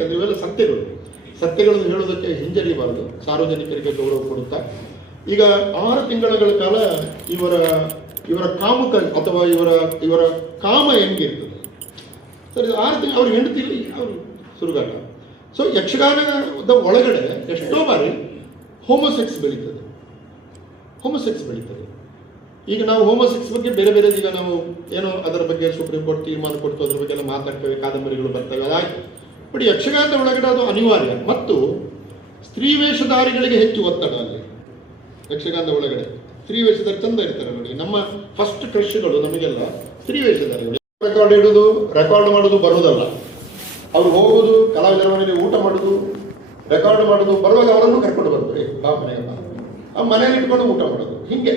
ಯಾಕಂದ್ರೆ ಇವೆಲ್ಲ ಸತ್ಯಗಳು. ಸತ್ಯಗಳನ್ನು ಹೇಳೋದಕ್ಕೆ ಹಿಂಜರಿಯಬಾರದು. ಸಾರ್ವಜನಿಕರಿಗೆ ಗೌರವ ಕೊಡುತ್ತಾ. ಈಗ ಆರು ತಿಂಗಳ ಕಾಲ ಇವರ ಇವರ ಕಾಮುಕ, ಅಥವಾ ಇವರ ಇವರ ಕಾಮ ಹೆಂಗಿರ್ತದೆ ಸರಿ, ಇದು ಆರು ತಿಂಗಳು ಅವ್ರಿಗೆ ಹೆಂಡತಿ ಅವರು ಸುರುಗಾಟ. ಸೊ ಯಕ್ಷಗಾನದ ಒಳಗಡೆ ಎಷ್ಟೋ ಬಾರಿ ಹೋಮೋಸೆಕ್ಸ್ ಬೆಳೀತದೆ. ಹೋಮೋಸೆಕ್ಸ್ ಬೆಳೀತದೆ. ಈಗ ನಾವು ಹೋಮೋಸೆಕ್ಸ್ ಬಗ್ಗೆ ಬೇರೆ ಬೇರೆ, ಈಗ ನಾವು ಏನೋ ಅದರ ಬಗ್ಗೆ ಸುಪ್ರೀಂ ಕೋರ್ಟ್ ತೀರ್ಮಾನ ಕೊಡ್ತು, ಅದ್ರ ಬಗ್ಗೆ ಎಲ್ಲ ಮಾತಾಡ್ತೇವೆ, ಕಾದಂಬರಿಗಳು ಬರ್ತವೆ, ಅದಾಯ್ತು. ಬಟ್ ಯಕ್ಷಗಾನದ ಒಳಗಡೆ ಅದು ಅನಿವಾರ್ಯ. ಮತ್ತು ಸ್ತ್ರೀ ವೇಷಧಾರಿಗಳಿಗೆ ಹೆಚ್ಚು ಒತ್ತಡ ಅಲ್ಲಿ. ಯಕ್ಷಗಾನದ ಒಳಗಡೆ. ಸ್ತ್ರೀ ವೇಷಧಾರಿ ಚಂದ ಇರ್ತಾರೆ ನೋಡಿ. ನಮ್ಮ ಫಸ್ಟ್ ಕ್ರಶ್ಗಳು ನಮಗೆಲ್ಲ ಸ್ತ್ರೀ ವೇಷಧಾರಿಗಳು. ರೆಕಾರ್ಡ್ ಇಡುವುದು ರೆಕಾರ್ಡ್ ಮಾಡೋದು ಬರುವುದಲ್ಲ. ಅವ್ರು ಹೋಗುವುದು ಕಲಾವಿದರ ಮನೆಯಲ್ಲಿ ಊಟ ಮಾಡೋದು ರೆಕಾರ್ಡ್ ಮಾಡೋದು ಬರುವಾಗ ಅವರನ್ನು ಕರ್ಕೊಂಡು ಬರ್ತಾರೆ ಆ ಮನೆಯಲ್ಲ ಆ ಮನೆಯಲ್ಲಿ ಇಟ್ಕೊಂಡು ಊಟ ಮಾಡೋದು. ಹಿಂಗೆ.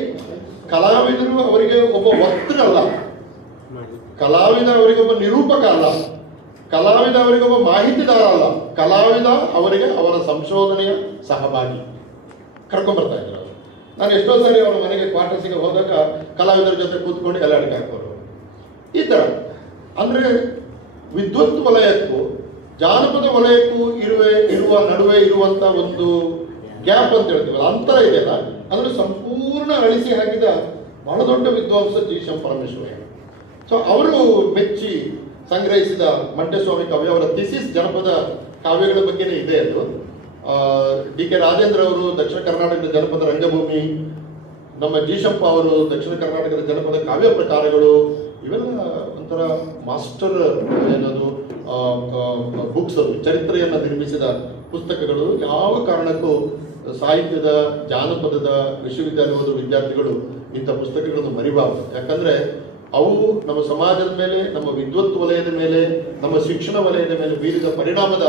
ಕಲಾವಿದರು ಅವರಿಗೆ ಒಬ್ಬ ವಕ್ತೃ ಅಲ್ಲ. ಕಲಾವಿದ ಅವರಿಗೆ ಒಬ್ಬ ನಿರೂಪಕ ಅಲ್ಲ. ಕಲಾವಿದ ಅವರಿಗೆ ಒಬ್ಬ ಮಾಹಿತಿದಾರ ಅಲ್ಲ ಕಲಾವಿದ ಅವರಿಗೆ ಅವರ ಸಂಶೋಧನೆಯ ಸಹಭಾಗಿ. ಕರ್ಕೊಂಡ್ ಬರ್ತಾ ಇದ್ರು ನಾನು ಎಷ್ಟೋ ಸಾರಿ ಅವರ ಮನೆಗೆ ಕ್ವಾರ್ಟರ್ಸಿಗೆ ಹೋದಾಗ ಕಲಾವಿದರ ಜೊತೆ ಕೂತ್ಕೊಂಡು ಎಲ್ಲ ಅಡಿಗೆ ಹಾಕೋರು ಈ ಥರ ಅಂದರೆ ವಿದ್ವತ್ ವಲಯಕ್ಕೂ, ಜಾನಪದ ವಲಯಕ್ಕೂ ಇರುವೆ, ಇರುವ, ನಡುವೆ ಇರುವಂತ ಒಂದು ಗ್ಯಾಪ್ ಅಂತ ಹೇಳ್ತೀವಲ್ಲ, ಅಂತರ ಇದೆಯಲ್ಲ ಅದನ್ನು ಸಂಪೂರ್ಣ ಅಳಿಸಿ ಹಾಕಿದ ಬಹಳ ದೊಡ್ಡ ವಿದ್ವಾಂಸ ಜಿ. ಶಂ ಪರಮೇಶ್ವರ ಸೊ ಅವರು ಮೆಚ್ಚಿ ಸಂಗ್ರಹಿಸಿದ ಮಂಡ್ಯಸ್ವಾಮಿ ಕವಿ ಅವರ ಥಿಸಿಸ್ ಜನಪದ ಕಾವ್ಯಗಳ ಬಗ್ಗೆನೇ ಇದೆ ಅದು. ಡಿ ಕೆ ರಾಜೇಂದ್ರ ಅವರು ದಕ್ಷಿಣ ಕರ್ನಾಟಕದ ಜನಪದ ರಂಗಭೂಮಿ, ನಮ್ಮ ಜೀಶಪ್ಪ ಅವರು ದಕ್ಷಿಣ ಕರ್ನಾಟಕದ ಜನಪದ ಕಾವ್ಯ ಪ್ರಕಾರಗಳು, ಇವೆಲ್ಲ ಒಂಥರ ಮಾಸ್ಟರ್ ಏನದು ಬುಕ್ಸ್ ಅದು, ಚರಿತ್ರೆಯನ್ನು ನಿರ್ಮಿಸಿದ ಪುಸ್ತಕಗಳು. ಯಾವ ಕಾರಣಕ್ಕೂ ಸಾಹಿತ್ಯದ, ಜಾನಪದದ, ವಿಶ್ವವಿದ್ಯಾಲಯದ ವಿದ್ಯಾರ್ಥಿಗಳು ಇಂಥ ಪುಸ್ತಕಗಳನ್ನು ಮರಿಬಾರದು. ಯಾಕಂದ್ರೆ ಅವು ನಮ್ಮ ಸಮಾಜದ ಮೇಲೆ, ನಮ್ಮ ವಿದ್ವತ್ ವಲಯದ ಮೇಲೆ, ನಮ್ಮ ಶಿಕ್ಷಣ ವಲಯದ ಮೇಲೆ ಬೀರಿದ ಪರಿಣಾಮದ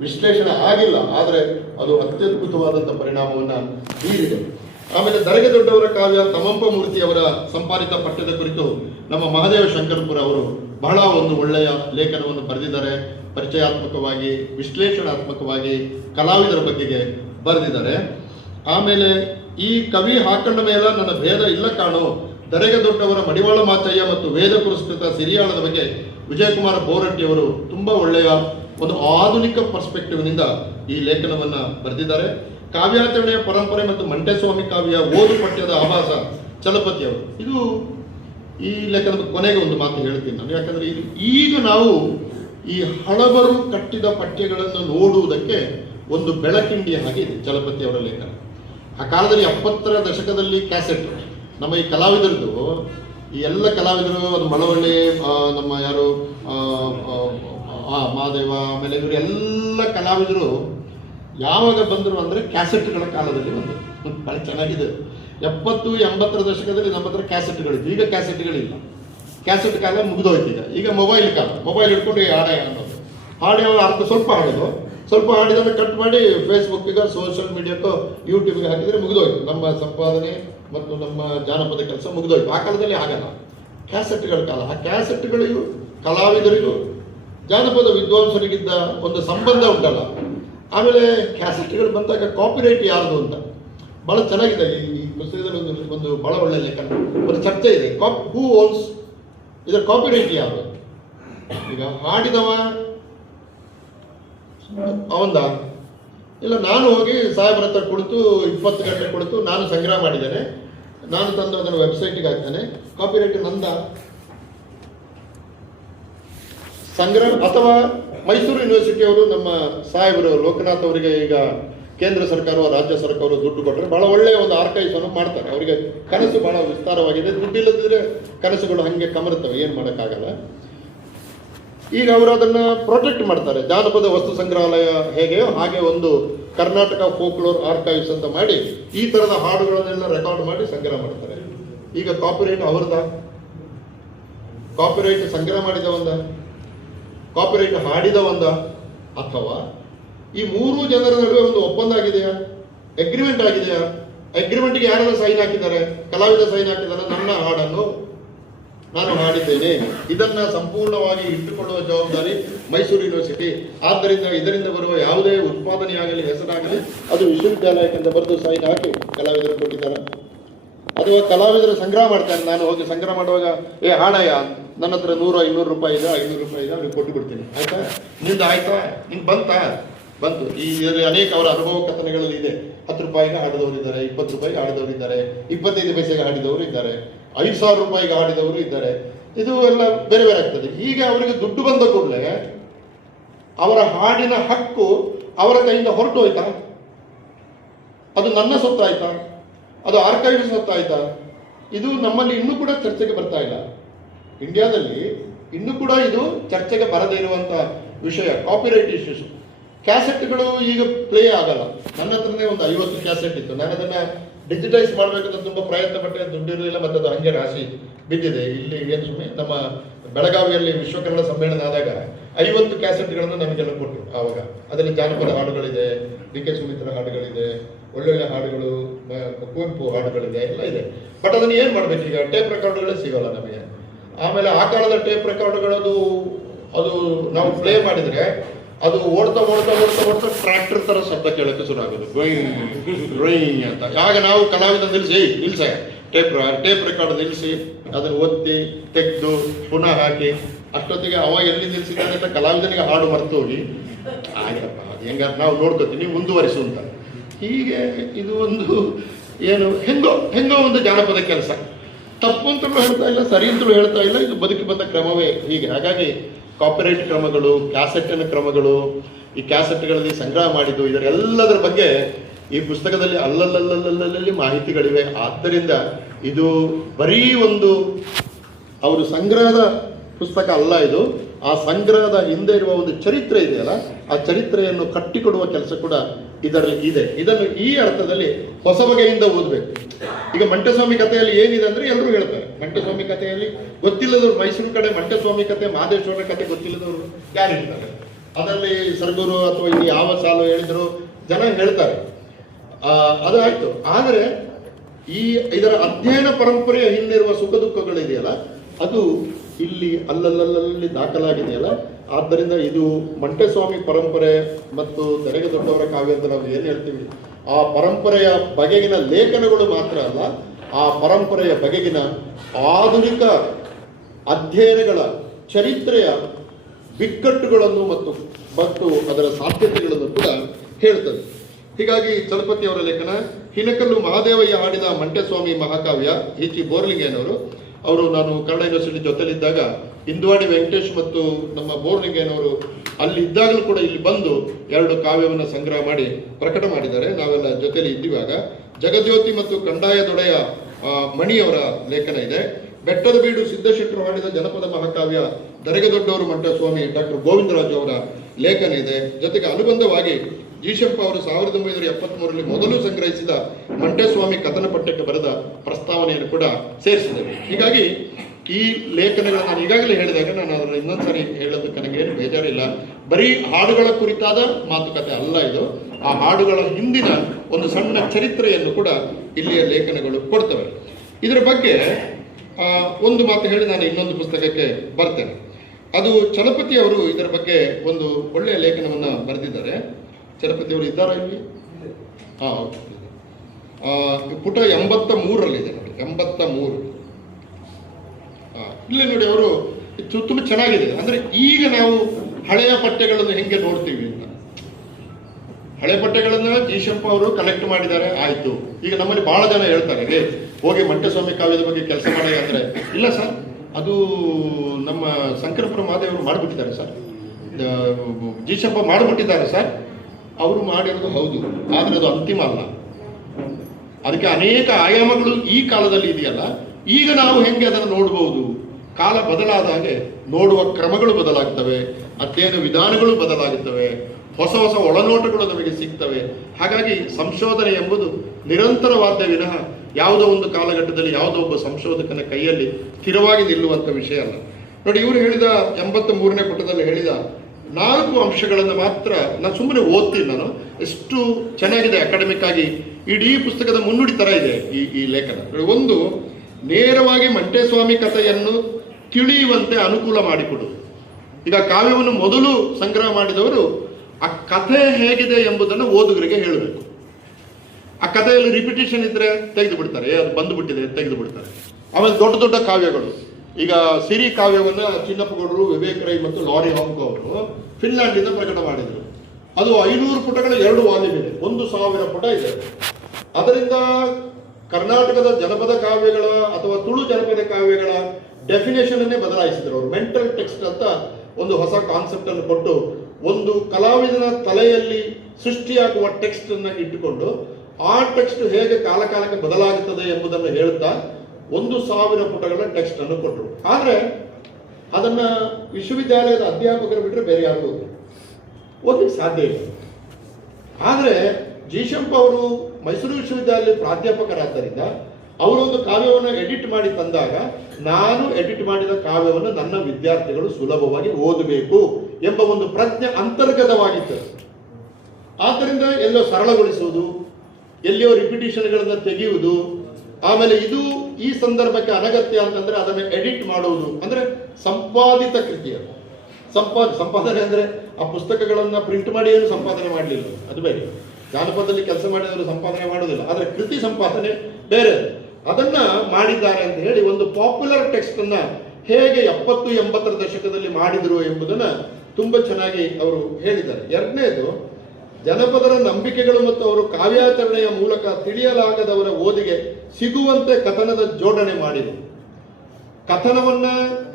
ವಿಶ್ಲೇಷಣೆ ಆಗಿಲ್ಲ. ಆದರೆ ಅದು ಅತ್ಯದ್ಭುತವಾದಂಥ ಪರಿಣಾಮವನ್ನು ಬೀರಿದೆ. ಆಮೇಲೆ ದರಗೆ ದೊಡ್ಡವರ ಕಾವ್ಯ ತಮಂಪ ಮೂರ್ತಿ ಅವರ ಸಂಪಾದಿತ ಪಠ್ಯದ ಕುರಿತು ನಮ್ಮ ಮಹಾದೇವ ಶಂಕರಪುರ ಅವರು ಬಹಳ ಒಂದು ಒಳ್ಳೆಯ ಲೇಖನವನ್ನು ಬರೆದಿದ್ದಾರೆ. ಪರಿಚಯಾತ್ಮಕವಾಗಿ, ವಿಶ್ಲೇಷಣಾತ್ಮಕವಾಗಿ, ಕಲಾವಿದರ ಬಗ್ಗೆಗೆ ಬರೆದಿದ್ದಾರೆ. ಆಮೇಲೆ ಈ ಕವಿ ಹಾಕೊಂಡ ಮೇಲೆ ನನ್ನ ಭೇದ ಇಲ್ಲ ಕಾಣೋ ದರೆಗೆ ದೊಡ್ಡವರ ಮಡಿವಾಳ ಮಾಚಯ್ಯ ಮತ್ತು ವೇದ ಪುರಸ್ಕೃತ ಸಿರಿಯಾಳದ ಬಗ್ಗೆ ವಿಜಯಕುಮಾರ ಬೋರಟ್ಟಿ ಅವರು ತುಂಬಾ ಒಳ್ಳೆಯ ಒಂದು ಆಧುನಿಕ ಪರ್ಸ್ಪೆಕ್ಟಿವ್ನಿಂದ ಈ ಲೇಖನವನ್ನ ಬರೆದಿದ್ದಾರೆ. ಕಾವ್ಯಾಚರಣೆಯ ಪರಂಪರೆ ಮತ್ತು ಮಂಟೇಸ್ವಾಮಿ ಕಾವ್ಯ ಓದು ಪಠ್ಯದ ಆಭಾಸ ಚಲಪತಿ ಅವರು. ಇದು ಈ ಲೇಖನದ ಕೊನೆಗೆ ಒಂದು ಮಾತು ಹೇಳ್ತೀನಿ ನಾನು. ಯಾಕಂದ್ರೆ ಇದು ಈಗ ನಾವು ಈ ಹಳಬರು ಕಟ್ಟಿದ ಪಠ್ಯಗಳನ್ನು ನೋಡುವುದಕ್ಕೆ ಒಂದು ಬೆಳಕಿಂಡಿಯ ಹಾಗೆ ಇದೆ ಚಲಪತಿ ಅವರ ಲೇಖನ. ಆ ಕಾಲದಲ್ಲಿ ಎಪ್ಪತ್ತರ ದಶಕದಲ್ಲಿ ಕ್ಯಾಸೆಟ್ ನಮ್ಮ ಈ ಕಲಾವಿದರದು, ಈ ಎಲ್ಲ ಕಲಾವಿದರು, ಅದು ಮಳವಳ್ಳಿ ನಮ್ಮ ಯಾರು ಮಹಾದೇವ, ಆಮೇಲೆ ಇವರು ಎಲ್ಲ ಕಲಾವಿದರು ಯಾವಾಗ ಬಂದರು ಅಂದರೆ ಕ್ಯಾಸೆಟ್ಗಳ ಕಾಲದಲ್ಲಿ ಬಂದರು. ಭಾಳ ಚೆನ್ನಾಗಿದೆ. ಎಪ್ಪತ್ತು, ಎಂಬತ್ತರ ದಶಕದಲ್ಲಿ ನಮ್ಮ ಹತ್ರ ಕ್ಯಾಸೆಟ್ಗಳಿತ್ತು ಈಗ ಕ್ಯಾಸೆಟ್ಗಳಿಲ್ಲ. ಕ್ಯಾಸೆಟ್ ಕಾಲ ಮುಗಿದೋಯ್ತು ಈಗ. ಮೊಬೈಲ್ ಕಾಲ. ಮೊಬೈಲ್ ಈ ಹಾಡ ಅನ್ನೋದು ಹಾಡು ಸ್ವಲ್ಪ ಹಾಡೋದು. ಸ್ವಲ್ಪ ಹಾಡಿದನ್ನು ಕಟ್ ಮಾಡಿ ಫೇಸ್ಬುಕ್ಕಿಗೆ ಸೋಷಿಯಲ್ ಮೀಡಿಯಾಕ್ಕೋ ಯೂಟ್ಯೂಬ್ಗೆ ಹಾಕಿದರೆ ಮುಗಿದೋಯ್ತು. ನಮ್ಮ ಸಂಪಾದನೆ ಮತ್ತು ನಮ್ಮ ಜಾನಪದ ಕೆಲಸ ಮುಗಿದೋಯ್ತು. ಆ ಕಾಲದಲ್ಲಿ ಆಗಲ್ಲ ಕ್ಯಾಸೆಟ್ಗಳ ಕಾಲ. ಆ ಕ್ಯಾಸೆಟ್ಗಳಿಗೂ ಕಲಾವಿದರಿಗೂ, ಜಾನಪದ ವಿದ್ವಾಂಸರಿಗಿದ್ದ ಒಂದು ಸಂಬಂಧ ಉಂಟಲ್ಲ. ಆಮೇಲೆ ಕ್ಯಾಸೆಟ್ಗಳು ಬಂದಾಗ ಕಾಪಿರೈಟ್ ಯಾರದು ಅಂತ. ಬಹಳ ಚೆನ್ನಾಗಿದೆ. ಈ ಪುಸ್ತಕದಲ್ಲಿ ಒಂದು ಒಂದು ಬಹಳ ಒಳ್ಳೆ ಲೇಖನ. ಒಂದು ಚರ್ಚೆ ಇದೆ. ಕಾಪ್ ಹೂ ಓನ್ಸ್ ಇದರ ಕಾಪಿರೈಟ್ ಯಾರು ಈಗ ಹಾಡಿದವ ಅವಂದ. ಇಲ್ಲ, ನಾನು ಹೋಗಿ ಸಾಹೇಬ್ರ ಹತ್ರ ಕುಳಿತು ಇಪ್ಪತ್ತು ಗಂಟೆ ಕುಳಿತು ನಾನು ಸಂಗ್ರಹ ಮಾಡಿದ್ದೇನೆ. ನಾನು ತಂದು ಅದನ್ನು ವೆಬ್ಸೈಟಿಗೆ ಹಾಕ್ತೇನೆ. ಕಾಪಿರೈಟ್ ನಂದ ಸಂಗ್ರಹ ಅಥವಾ ಮೈಸೂರು ಯೂನಿವರ್ಸಿಟಿ ಅವರು ನಮ್ಮ ಸಾಹೇಬರು ಲೋಕನಾಥ್ ಅವರಿಗೆ ಈಗ ಕೇಂದ್ರ ಸರ್ಕಾರ ರಾಜ್ಯ ಸರ್ಕಾರ ದುಡ್ಡು ಕೊಟ್ಟರೆ ಬಹಳ ಒಳ್ಳೆಯ ಒಂದು ಆರ್ಕೈವ್ಸ್ ಅನ್ನು ಮಾಡ್ತಾರೆ. ಅವರಿಗೆ ಕನಸು ಬಹಳ ವಿಸ್ತಾರವಾಗಿದೆ. ದುಡ್ಡು ಇಲ್ಲದಿದ್ರೆ ಕನಸುಗಳು ಹಂಗೆ ಕಮರುತ್ತವೆ. ಏನು ಮಾಡೋಕ್ಕಾಗಲ್ಲ. ಈಗ ಅವರು ಅದನ್ನು ಪ್ರೊಟೆಕ್ಟ್ ಮಾಡ್ತಾರೆ. ಜಾನಪದ ವಸ್ತು ಸಂಗ್ರಹಾಲಯ ಹೇಗೆಯೋ ಹಾಗೆ ಒಂದು ಕರ್ನಾಟಕ ಫೋಕ್ಲೋರ್ ಆರ್ಕೈವ್ಸ್ ಅಂತ ಮಾಡಿ ಈ ತರದ ಹಾಡುಗಳನ್ನೆಲ್ಲ ರೆಕಾರ್ಡ್ ಮಾಡಿ ಸಂಗ್ರಹ ಮಾಡ್ತಾರೆ. ಈಗ ಕಾಪಿರೈಟ್ ಅವರದ? ಕಾಪಿರೈಟ್ ಸಂಗ್ರಹ ಮಾಡಿದ ಒಂದ? ಕಾಪಿರೈಟ್ ಹಾಡಿದ ಒಂದ? ಅಥವಾ ಈ ಮೂರು ಜನರ ನಡುವೆ ಒಂದು ಒಪ್ಪಂದ ಆಗಿದೆಯಾ? ಅಗ್ರಿಮೆಂಟ್ ಆಗಿದೆಯಾ? ಅಗ್ರಿಮೆಂಟ್ಗೆ ಯಾರೆಲ್ಲ ಸೈನ್ ಹಾಕಿದ್ದಾರೆ? ಕಲಾವಿದ ಸೈನ್ ಹಾಕಿದ್ದಾರೆ? ನನ್ನ ಹಾಡನ್ನು ನಾನು ಮಾಡಿದ್ದೇನೆ ಇದನ್ನ ಸಂಪೂರ್ಣವಾಗಿ ಇಟ್ಟುಕೊಳ್ಳುವ ಜವಾಬ್ದಾರಿ ಮೈಸೂರು ಯೂನಿವರ್ಸಿಟಿ ಆದ್ದರಿಂದ ಇದರಿಂದ ಬರುವ ಯಾವುದೇ ಉತ್ಪಾದನೆಯಾಗಲಿ, ಹೆಸರಾಗಲಿ, ಅದು ವಿಶ್ವವಿದ್ಯಾಲಯಕ್ಕಿಂತ ಬರೆದು ಸೈನ್ ಹಾಕಿ ಕಲಾವಿದರು ಕೊಟ್ಟಿದ್ದಾರೆ. ಅಥವಾ ಕಲಾವಿದರು ಸಂಗ್ರಹ ಮಾಡ್ತಾರೆ. ನಾನು ಹೋಗಿ ಸಂಗ್ರಹ ಮಾಡುವಾಗ, ಏ ಹಾಣಯ್ಯ, ನನ್ನ ಹತ್ರ ನೂರು ಐನೂರು ರೂಪಾಯಿ ಇದೆ, ಐನೂರು ರೂಪಾಯಿ ಇದೆ, ಅವ್ರಿಗೆ ಕೊಟ್ಟು ಬಿಡ್ತೀನಿ. ಆಯ್ತಾ? ನಿಂದ ಆಯ್ತಾ? ನಿಂಗೆ ಬಂತಾ? ಬಂತು. ಈ ಅನೇಕ ಅವರ ಅನುಭವ ಕಥನಗಳಲ್ಲಿ ಇದೆ. ಹತ್ತು ರೂಪಾಯಿಗೆ ಹಾಡಿದವರು ಇದ್ದಾರೆ ಇಪ್ಪತ್ತು ರೂಪಾಯಿಗೆ ಹಾಡಿದವರು ಇದ್ದಾರೆ ಇಪ್ಪತ್ತೈದು ಪೈಸೆಗೆ ಹಾಡಿದವರು ಇದ್ದಾರೆ ಐದು ಸಾವಿರ ರೂಪಾಯಿಗೆ ಆಡಿದವರು ಇದ್ದಾರೆ. ಇದು ಎಲ್ಲ ಬೇರೆ ಬೇರೆ ಆಗ್ತದೆ. ಈಗ ಅವರಿಗೆ ದುಡ್ಡು ಬಂದ ಕೂಡಲೇ ಅವರ ಹಾಡಿನ ಹಕ್ಕು ಅವರ ಕೈಯಿಂದ ಹೊರಟು ಹೋಯ್ತಾ? ಅದು ನನ್ನ ಸೊತ್ತಾಯ್ತಾ? ಅದು ಆರ್ಕೈವ್ ಸೊತ್ತಾಯ್ತಾ? ಇದು ನಮ್ಮಲ್ಲಿ ಇನ್ನೂ ಕೂಡ ಚರ್ಚೆಗೆ ಬರ್ತಾ ಇಲ್ಲ. ಇಂಡಿಯಾದಲ್ಲಿ ಇನ್ನೂ ಕೂಡ ಇದು ಚರ್ಚೆಗೆ ಬರದೇ ಇರುವಂತ ವಿಷಯ ಕಾಪಿರೈಟ್ ಇಶ್ಯೂಸ್ ಕ್ಯಾಸೆಟ್ಗಳು ಈಗ ಪ್ಲೇ ಆಗಲ್ಲ. ನನ್ನ ಹತ್ರನೇ ಒಂದು ಐವತ್ತು ಕ್ಯಾಸೆಟ್ ಇತ್ತು. ನಾನು ಅದನ್ನ ಡಿಜಿಟೈಸ್ ಮಾಡಬೇಕಂತ ತುಂಬಾ ಪ್ರಯತ್ನ ಪಟ್ಟೆ, ದುಡ್ಡಿರಲಿಲ್ಲ ಮತ್ತೆ ಅದು ಹಂಗೆ ರಾಶಿ ಬಿದ್ದಿದೆ. ಇಲ್ಲಿ ಏನು ಸುಮ್ಮನೆ ನಮ್ಮ ಬೆಳಗಾವಿಯಲ್ಲಿ ವಿಶ್ವಕನ್ನಡ ಸಮ್ಮೇಳನ ಆದಾಗ ಐವತ್ತು ಕ್ಯಾಸೆಟ್ಗಳನ್ನು ನಮಗೆಲ್ಲ ಕೊಟ್ಟರು ಆವಾಗ. ಅದರಲ್ಲಿ ಜಾನಪದ ಹಾಡುಗಳಿದೆ, ಡಿ ಕೆ ಸುಮಿತ್ರ ಹಾಡುಗಳಿದೆ, ಒಳ್ಳೊಳ್ಳೆ ಹಾಡುಗಳು ಕುವೆಂಪು ಹಾಡುಗಳಿದೆ, ಎಲ್ಲ ಇದೆ. ಬಟ್ ಅದನ್ನ ಏನು ಮಾಡ್ಬೇಕು ಈಗ? ಟೇಪ್ ರೆಕಾರ್ಡ್ಗಳೇ ಸಿಗೋಲ್ಲ ನಮಗೆ. ಆಮೇಲೆ ಆ ಕಾಲದ ಟೇಪ್ ರೆಕಾರ್ಡ್ಗಳದು ಅದು ನಾವು ಪ್ಲೇ ಮಾಡಿದ್ರೆ ಅದು ಓಡ್ತಾ ಓಡ್ತಾ ಓಡ್ತಾ ಓಡ್ತಾ ಟ್ರ್ಯಾಕ್ಟರ್ ತರ ಶಬ್ದ ಕೇಳಕ್ಕೆ ಶುರು ಆಗೋದು ಡ್ರೊಯ್ ಅಂತ. ಆಗ ನಾವು ಕಲಾವಿದ ನಿಲ್ಲಿಸಿ ನಿಲ್ಸ. ಟೇಪ್ ಟೇಪ್ ರೆಕಾರ್ಡ್ ನಿಲ್ಲಿಸಿ ಅದನ್ನು ಒತ್ತಿ, ತೆಗೆದು, ಪುನಃ ಹಾಕಿ, ಅಷ್ಟೊತ್ತಿಗೆ ಅವ ಎಲ್ಲಿ ನಿಲ್ಸಿದ್ದಾನೆ ಕಲಾವಿದನಿಗೆ ಹಾಡು ಮರ್ತು ಹೋಗಿ ಆಯ್ತಪ್ಪ, ಅದು ಹೆಂಗ ನಾವು ನೋಡ್ಕೋತೀವಿ ಮುಂದುವರಿಸು ಅಂತ. ಹೀಗೆ ಇದು ಒಂದು ಏನು, ಹೆಂಗೋ ಹೆಂಗೋ ಒಂದು ಜಾನಪದ ಕೆಲಸ. ತಪ್ಪು ಅಂತಲೂ ಹೇಳ್ತಾ ಇಲ್ಲ, ಸರಿ ಅಂತಲೂ ಹೇಳ್ತಾ ಇಲ್ಲ, ಇದು ಬದುಕಿ ಬಂದ ಕ್ರಮವೇ ಹೀಗೆ. ಹಾಗಾಗಿ ಕಾಪಿರೈಟ್ ಕ್ರಮಗಳು ಕ್ಯಾಸೆಟ್ಟಿನ ಕ್ರಮಗಳು, ಈ ಕ್ಯಾಸೆಟ್ಗಳಲ್ಲಿ ಸಂಗ್ರಹ ಮಾಡಿದ್ದು, ಇದರೆಲ್ಲದರ ಬಗ್ಗೆ ಈ ಪುಸ್ತಕದಲ್ಲಿ ಅಲ್ಲಲ್ಲಲ್ಲಲ್ಲಲ್ಲಿ ಮಾಹಿತಿಗಳಿವೆ. ಆದ್ದರಿಂದ ಇದು ಬರೀ ಒಂದು ಅವರು ಸಂಗ್ರಹದ ಪುಸ್ತಕ ಅಲ್ಲ ಇದು. ಆ ಸಂಗ್ರಹದ ಹಿಂದೆ ಇರುವ ಒಂದು ಚರಿತ್ರೆ ಇದೆಯಲ್ಲ, ಆ ಚರಿತ್ರೆಯನ್ನು ಕಟ್ಟಿಕೊಡುವ ಕೆಲಸ ಕೂಡ ಇದರಲ್ಲಿ ಇದೆ. ಇದನ್ನು ಈ ಅರ್ಥದಲ್ಲಿ ಹೊಸ ಬಗೆಯಿಂದ ಓದಬೇಕು. ಈಗ ಮಂಟಸ್ವಾಮಿ ಕಥೆಯಲ್ಲಿ ಏನಿದೆ ಅಂದ್ರೆ ಎಲ್ಲರೂ ಹೇಳ್ತಾರೆ. ಮಂಟಸ್ವಾಮಿ ಕಥೆಯಲ್ಲಿ ಗೊತ್ತಿಲ್ಲದವರು ಮೈಸೂರು ಕಡೆ ಮಂಟಸ್ವಾಮಿ ಕತೆ ಮಹದೇಶ್ವರ ಕತೆ ಗೊತ್ತಿಲ್ಲದವರು ಯಾರು ಇರ್ತಾರೆ? ಅದರಲ್ಲಿ ಸರ್ಗುರು ಅಥವಾ ಇಲ್ಲಿ ಯಾವ ಸಾಲು ಹೇಳಿದ್ರು ಜನ ಹೇಳ್ತಾರೆ. ಆ, ಆಯ್ತು. ಆದರೆ ಈ ಇದರ ಅಧ್ಯಯನ ಪರಂಪರೆಯ ಹಿಂದಿರುವ ಸುಖ ದುಃಖಗಳಿದೆಯಲ್ಲ ಅದು ಇಲ್ಲಿ ಅಲ್ಲಲ್ಲಲ್ಲಿ ದಾಖಲಾಗಿದೆಯಲ್ಲ. ಆದ್ದರಿಂದ ಇದು ಮಂಟೆಸ್ವಾಮಿ ಪರಂಪರೆ ಮತ್ತು ತೆರೆಗೆ ದೊಡ್ಡವರ ಕಾವ್ಯ ಅಂತ ನಾವು ಏನು ಹೇಳ್ತೀವಿ? ಆ ಪರಂಪರೆಯ ಬಗೆಗಿನ ಲೇಖನಗಳು ಮಾತ್ರ ಅಲ್ಲ ಆ ಪರಂಪರೆಯ ಬಗೆಗಿನ ಆಧುನಿಕ ಅಧ್ಯಯನಗಳ ಚರಿತ್ರೆಯ ಬಿಕ್ಕಟ್ಟುಗಳನ್ನು ಮತ್ತು ಮತ್ತು ಅದರ ಸಾಧ್ಯತೆಗಳನ್ನು ಕೂಡ ಹೇಳ್ತದೆ. ಹೀಗಾಗಿ ಚಲಪತಿಯವರ ಲೇಖನ, ಹಿನಕಲ್ಲು ಮಹಾದೇವಯ್ಯ ಹಾಡಿದ ಮಂಟೆಸ್ವಾಮಿ ಮಹಾಕಾವ್ಯ ಇ ಬೋರ್ಲಿಂಗೇನವರು, ಅವರು ನಾನು ಕನ್ನಡ ಯೂನಿವರ್ಸಿಟಿ ಜೊತೆಲಿದ್ದಾಗ ಇಂದುವಾಡಿ ವೆಂಕಟೇಶ್ ಮತ್ತು ನಮ್ಮ ಬೋರ್ಲಿಂಗೇನವರು ಅಲ್ಲಿ ಇದ್ದಾಗಲೂ ಕೂಡ ಇಲ್ಲಿ ಬಂದು ಎರಡು ಕಾವ್ಯವನ್ನು ಸಂಗ್ರಹ ಮಾಡಿ ಪ್ರಕಟ ಮಾಡಿದ್ದಾರೆ. ನಾವೆಲ್ಲ ಜೊತೆಲಿ ಇದ್ದಿವಾಗ. ಜಗಜ್ಯೋತಿ ಮತ್ತು ಕಂದಾಯ ದೊಡೆಯ ಮಣಿಯವರ ಲೇಖನ ಇದೆ. ಬೆಟ್ಟದ ಬೀಡು ಸಿದ್ದಶೆಟ್ಟರು ಹಾಡಿದ ಜನಪದ ಮಹಾಕಾವ್ಯ ದರೆಗೆ ದೊಡ್ಡವರು ಸ್ವಾಮಿ ಡಾಕ್ಟರ್ ಗೋವಿಂದರಾಜು ಅವರ ಲೇಖನ ಇದೆ. ಜೊತೆಗೆ ಅನುಬಂಧವಾಗಿ ಜೀಶಪ್ಪ ಅವರು ಸಾವಿರದ ಒಂಬೈನೂರ ಎಪ್ಪತ್ಮೂರರಲ್ಲಿ ಮೊದಲು ಸಂಗ್ರಹಿಸಿದ ಮಂಟೇಸ್ವಾಮಿ ಕಥನ ಪಠ್ಯಕ್ಕೆ ಬರೆದ ಪ್ರಸ್ತಾವನೆಯನ್ನು ಕೂಡ ಸೇರಿಸಿದ್ದೇವೆ. ಹೀಗಾಗಿ ಈ ಲೇಖನಗಳು ನಾನು ಈಗಾಗಲೇ ಹೇಳಿದಾಗ ನಾನು ಅದನ್ನು ಇನ್ನೊಂದ್ಸರಿ ಹೇಳೋದಕ್ಕೆ ನನಗೇನು ಬೇಜಾರಿಲ್ಲ. ಬರೀ ಹಾಡುಗಳ ಕುರಿತಾದ ಮಾತುಕತೆ ಅಲ್ಲ ಇದು. ಆ ಹಾಡುಗಳ ಹಿಂದಿನ ಒಂದು ಸಣ್ಣ ಚರಿತ್ರೆಯನ್ನು ಕೂಡ ಇಲ್ಲಿಯ ಲೇಖನಗಳು ಕೊಡ್ತವೆ. ಇದರ ಬಗ್ಗೆ ಒಂದು ಮಾತು ಹೇಳಿ ನಾನು ಇನ್ನೊಂದು ಪುಸ್ತಕಕ್ಕೆ ಬರ್ತೇನೆ. ಅದು ಚಲಪತಿ ಅವರು ಇದರ ಬಗ್ಗೆ ಒಂದು ಒಳ್ಳೆಯ ಲೇಖನವನ್ನು ಬರೆದಿದ್ದಾರೆ. ಚಲಪತಿ ಅವರು ಇದ್ದಾರಾ ಇಲ್ಲಿ? ಹಾಂ ಪುಟ ಎಂಬತ್ತ ಮೂರಲ್ಲಿದೆ ನೋಡಿ ಎಂಬತ್ತ ಮೂರು ಇಲ್ಲಿ ನೋಡಿ ಅವರು ತುಂಬ ಚೆನ್ನಾಗಿದೆ. ಅಂದ್ರೆ ಈಗ ನಾವು ಹಳೆಯ ಪಠ್ಯಗಳನ್ನು ಹೆಂಗೆ ನೋಡ್ತೀವಿ? ಹಳೆ ಪಠ್ಯಗಳನ್ನ ಜೀಶಪ್ಪ ಅವರು ಕಲೆಕ್ಟ್ ಮಾಡಿದ್ದಾರೆ ಆಯ್ತು. ಈಗ ನಮ್ಮಲ್ಲಿ ಬಹಳ ಜನ ಹೇಳ್ತಾರೆ "ಏ, ಹೋಗಿ ಮಂಟಸ್ವಾಮಿ ಕಾವ್ಯದ ಬಗ್ಗೆ ಕೆಲಸ ಮಾಡಿ ಅಂದ್ರೆ. ಇಲ್ಲ ಸರ್ ಅದು ನಮ್ಮ ಶಂಕರಪುರ ಮಾದೇವರು ಮಾಡಿಬಿಟ್ಟಿದ್ದಾರೆ ಸರ್. ಜೀಶಂಪ ಮಾಡಿಬಿಟ್ಟಿದ್ದಾರೆ ಸರ್. ಅವರು ಮಾಡಿರೋದು ಹೌದು ಆದ್ರೆ ಅದು ಅಂತಿಮ ಅಲ್ಲ. ಅದಕ್ಕೆ ಅನೇಕ ಆಯಾಮಗಳು ಈ ಕಾಲದಲ್ಲಿ ಇದೆಯಲ್ಲ. ಈಗ ನಾವು ಹೆಂಗೆ ಅದನ್ನು ನೋಡಬಹುದು ಕಾಲ ಬದಲಾದ ಹಾಗೆ ನೋಡುವ ಕ್ರಮಗಳು ಬದಲಾಗ್ತವೆ ಅಧ್ಯಯನ ವಿಧಾನಗಳು ಬದಲಾಗುತ್ತವೆ ಹೊಸ ಹೊಸ ಒಳನೋಟಗಳು ನಮಗೆ ಸಿಗ್ತವೆ. ಹಾಗಾಗಿ ಸಂಶೋಧನೆ ಎಂಬುದು ನಿರಂತರವಾದ ವಿನಃ ಯಾವುದೋ ಒಂದು ಕಾಲಘಟ್ಟದಲ್ಲಿ ಯಾವುದೋ ಒಬ್ಬ ಸಂಶೋಧಕನ ಕೈಯಲ್ಲಿ ಸ್ಥಿರವಾಗಿ ನಿಲ್ಲುವಂಥ ವಿಷಯ ಅಲ್ಲ. ನೋಡಿ, ಇವರು ಹೇಳಿದ ಎಂಬತ್ತ ಮೂರನೇ ಪುಟದಲ್ಲಿ ಹೇಳಿದ ನಾಲ್ಕು ಅಂಶಗಳನ್ನು ಮಾತ್ರ ನಾನು ಸುಮ್ಮನೆ ಓದ್ತೀನಿ ನಾನು. ಎಷ್ಟು ಚೆನ್ನಾಗಿದೆ ಅಕಾಡೆಮಿಕ್ ಆಗಿ. ಇಡೀ ಪುಸ್ತಕದ ಮುನ್ನುಡಿ ತರ ಇದೆ ಈ ಈ ಲೇಖನ. ಒಂದು, ನೇರವಾಗಿ ಮಂಟೇಸ್ವಾಮಿ ಕಥೆಯನ್ನು ತಿಳಿಯುವಂತೆ ಅನುಕೂಲ ಮಾಡಿಕೊಡು. ಈಗ ಕಾವ್ಯವನ್ನು ಮೊದಲು ಸಂಗ್ರಹ ಮಾಡಿದವರು ಆ ಕಥೆ ಹೇಗಿದೆ ಎಂಬುದನ್ನು ಓದುಗರಿಗೆ ಹೇಳಬೇಕು. ಆ ಕಥೆಯಲ್ಲಿ ರಿಪಿಟೇಷನ್ ಇದ್ರೆ ತೆಗೆದು ಬಿಡ್ತಾರೆ, ಅದು ಬಂದುಬಿಟ್ಟಿದೆ ತೆಗೆದು ಬಿಡ್ತಾರೆ. ಆಮೇಲೆ ದೊಡ್ಡ ದೊಡ್ಡ ಕಾವ್ಯಗಳು. ಈಗ ಸಿರಿ ಕಾವ್ಯವನ್ನ ಚಿನ್ನಪ್ಪಗೌಡರು, ವಿವೇಕ್ ರೈ ಮತ್ತು ಲಾರಿ ಹಾಂಗ್ ಅವರು ಫಿನ್ಲ್ಯಾಂಡಿಂದ ಪ್ರಕಟ ಮಾಡಿದರು. ಅದು ಐನೂರು ಪುಟಗಳ ಎರಡು ವಾಲ್ಯೂಮ್ ಇದೆ ಒಂದು ಸಾವಿರ ಪುಟ ಇದೆ. ಅದರಿಂದ ಕರ್ನಾಟಕದ ಜನಪದ ಕಾವ್ಯಗಳ ಅಥವಾ ತುಳು ಜನಪದ ಕಾವ್ಯಗಳ ಡೆಫಿನೇಷನ್ ಅನ್ನೇ ಬದಲಾಯಿಸಿದರು. ಅವರು ಮೆಂಟಲ್ ಟೆಕ್ಸ್ಟ್ ಅಂತ ಒಂದು ಹೊಸ ಕಾನ್ಸೆಪ್ಟ್ ಅನ್ನು ಕೊಟ್ಟು ಒಂದು ಕಲಾವಿದನ ತಲೆಯಲ್ಲಿ ಸೃಷ್ಟಿಯಾಗುವ ಟೆಕ್ಸ್ಟ್ ಅನ್ನು ಇಟ್ಟುಕೊಂಡು ಆ ಟೆಕ್ಸ್ಟ್ ಹೇಗೆ ಕಾಲಕಾಲಕ್ಕೆ ಬದಲಾಗುತ್ತದೆ ಎಂಬುದನ್ನು ಹೇಳುತ್ತಾ ಒಂದು ಸಾವಿರ ಪುಟಗಳ ಟೆಕ್ಸ್ಟ್ ಅನ್ನು ಕೊಟ್ಟರು. ಆದರೆ ಅದನ್ನ ವಿಶ್ವವಿದ್ಯಾಲಯದ ಅಧ್ಯಾಪಕರು ಬಿಟ್ಟರೆ ಬೇರೆ ಯಾರಿಗೂ ಓದಲಿಕ್ಕೆ ಸಾಧ್ಯ ಇಲ್ಲ. ಆದರೆ ಜೀಶಂಪ ಅವರು ಮೈಸೂರು ವಿಶ್ವವಿದ್ಯಾಲಯದ ಪ್ರಾಧ್ಯಾಪಕರಾದ್ದರಿಂದ ಅವರೊಂದು ಕಾವ್ಯವನ್ನು ಎಡಿಟ್ ಮಾಡಿ ತಂದಾಗ ನಾನು ಎಡಿಟ್ ಮಾಡಿದ ಕಾವ್ಯವನ್ನು ನನ್ನ ವಿದ್ಯಾರ್ಥಿಗಳು ಸುಲಭವಾಗಿ ಓದಬೇಕು. ಎಂಬ ಒಂದು ಪ್ರಜ್ಞೆ ಅಂತರ್ಗತವಾಗಿತ್ತು. ಆದ್ದರಿಂದ ಎಲ್ಲೋ ಸರಳಗೊಳಿಸುವುದು, ಎಲ್ಲಿಯೋ ರಿಪಿಟೇಷನ್ಗಳನ್ನು ತೆಗೆಯುವುದು, ಆಮೇಲೆ ಇದು ಈ ಸಂದರ್ಭಕ್ಕೆ ಅನಗತ್ಯ ಅಂತಂದ್ರೆ ಅದನ್ನು ಎಡಿಟ್ ಮಾಡುವುದು, ಅಂದ್ರೆ ಸಂಪಾದಿತ ಕೃತಿ ಅದು ಸಂಪಾದ, ಸಂಪಾದನೆ ಅಂದ್ರೆ ಆ ಪುಸ್ತಕಗಳನ್ನು ಪ್ರಿಂಟ್ ಮಾಡಿ ಏನು ಸಂಪಾದನೆ ಮಾಡಲಿಲ್ಲ. ಅದು ಬೇರೆ. ಜಾನಪದದಲ್ಲಿ ಕೆಲಸ ಮಾಡಿದವರು ಸಂಪಾದನೆ ಮಾಡೋದಿಲ್ಲ ಆದರೆ ಕೃತಿ ಸಂಪಾದನೆ ಬೇರೆ. ಅದು. ಅದನ್ನ ಮಾಡಿದ್ದಾರೆ ಅಂತ ಹೇಳಿ ಒಂದು ಪಾಪ್ಯುಲರ್ ಟೆಕ್ಸ್ಟ್ ಅನ್ನ ಹೇಗೆ ಎಪ್ಪತ್ತು, ಎಂಬತ್ತರ ದಶಕದಲ್ಲಿ ಮಾಡಿದರು ಎಂಬುದನ್ನ ತುಂಬಾ ಚೆನ್ನಾಗಿ ಅವರು ಹೇಳಿದ್ದಾರೆ. ಎರಡನೇದು, ಜನಪದರ ನಂಬಿಕೆಗಳು ಮತ್ತು ಅವರು ಕಾವ್ಯಾಚರಣೆಯ ಮೂಲಕ ತಿಳಿಯಲಾಗದವರ ಓದಿಗೆ ಸಿಗುವಂತೆ ಕಥನದ ಜೋಡಣೆ ಮಾಡಿದರು ಕಥನವನ್ನ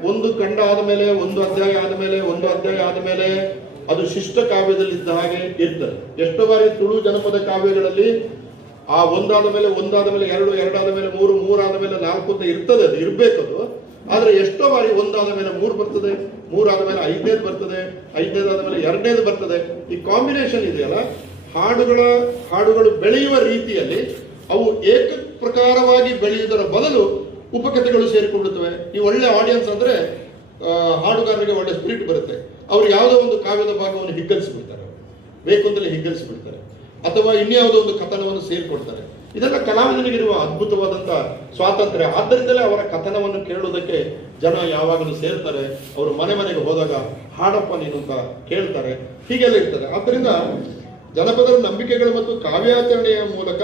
ಒಂದು ಖಂಡ ಆದಮೇಲೆ, ಒಂದು ಅಧ್ಯಾಯ ಆದಮೇಲೆ, ಒಂದು ಅಧ್ಯಾಯ ಆದಮೇಲೆ ಅದು ಶಿಷ್ಟ ಕಾವ್ಯದಲ್ಲಿದ್ದ ಹಾಗೆ ಇರ್ತದೆ. ಎಷ್ಟೋ ಬಾರಿ ತುಳು ಜನಪದ ಕಾವ್ಯಗಳಲ್ಲಿ ಆ ಒಂದಾದ ಮೇಲೆ ಒಂದಾದ ಮೇಲೆ ಎರಡು, ಎರಡಾದ ಮೇಲೆ ಮೂರು, ಮೂರಾದ ಮೇಲೆ ನಾಲ್ಕು ಅಂತ ಇರ್ತದೆ, ಅದು ಇರಬೇಕದು. ಆದ್ರೆ ಎಷ್ಟೋ ಬಾರಿ ಒಂದಾದ ಮೇಲೆ ಮೂರು ಬರ್ತದೆ. ಮೂರಾದ ಮೇಲೆ ಐದನೇದು ಬರ್ತದೆ, ಐದನೇದಾದ ಮೇಲೆ ಎರಡನೇದು ಬರ್ತದೆ. ಈ ಕಾಂಬಿನೇಷನ್ ಇದೆಯಲ್ಲ, ಹಾಡುಗಳ, ಹಾಡುಗಳು ಬೆಳೆಯುವ ರೀತಿಯಲ್ಲಿ ಅವು ಏಕ ಪ್ರಕಾರವಾಗಿ ಬೆಳೆಯುವುದರ ಬದಲು ಉಪಕಥೆಗಳು ಸೇರಿಕೊಳ್ಳುತ್ತವೆ ಈ ಒಳ್ಳೆ ಆಡಿಯನ್ಸ್ ಅಂದ್ರೆ ಹಾಡುಗಾರರಿಗೆ ಒಳ್ಳೆ ಸ್ಪಿರಿಟ್ ಬರುತ್ತೆ. ಅವ್ರು ಯಾವುದೋ ಒಂದು ಕಾವ್ಯದ ಭಾಗವನ್ನು ಹಿಗ್ಗಲಿಸಿಬಿಡ್ತಾರೆ ಬೇಕು ಅಂತಲೇ ಹಿಗ್ಗಲಿಸಿಬಿಡ್ತಾರೆ ಅಥವಾ ಇನ್ಯಾವುದೋ ಒಂದು ಕಥನವನ್ನು ಸೇರಿಕೊಡ್ತಾರೆ. ಇದೆಲ್ಲ ಕಲಾವಿದನಿಗಿರುವ ಅದ್ಭುತವಾದಂಥ ಸ್ವಾತಂತ್ರ್ಯ. ಆದ್ದರಿಂದಲೇ ಅವರ ಕಥನವನ್ನು ಕೇಳುವುದಕ್ಕೆ ಜನ ಯಾವಾಗಲೂ ಸೇರ್ತಾರೆ. ಅವರು ಮನೆ ಮನೆಗೆ ಹೋದಾಗ, ಹಾಡಪ್ಪ ನೀನು ಅಂತ ಕೇಳ್ತಾರೆ. ಹೀಗೆಲ್ಲ ಇರ್ತಾರೆ ಆದ್ದರಿಂದ ಜನಪದರ ನಂಬಿಕೆಗಳು ಮತ್ತು ಕಾವ್ಯಾಚರಣೆಯ ಮೂಲಕ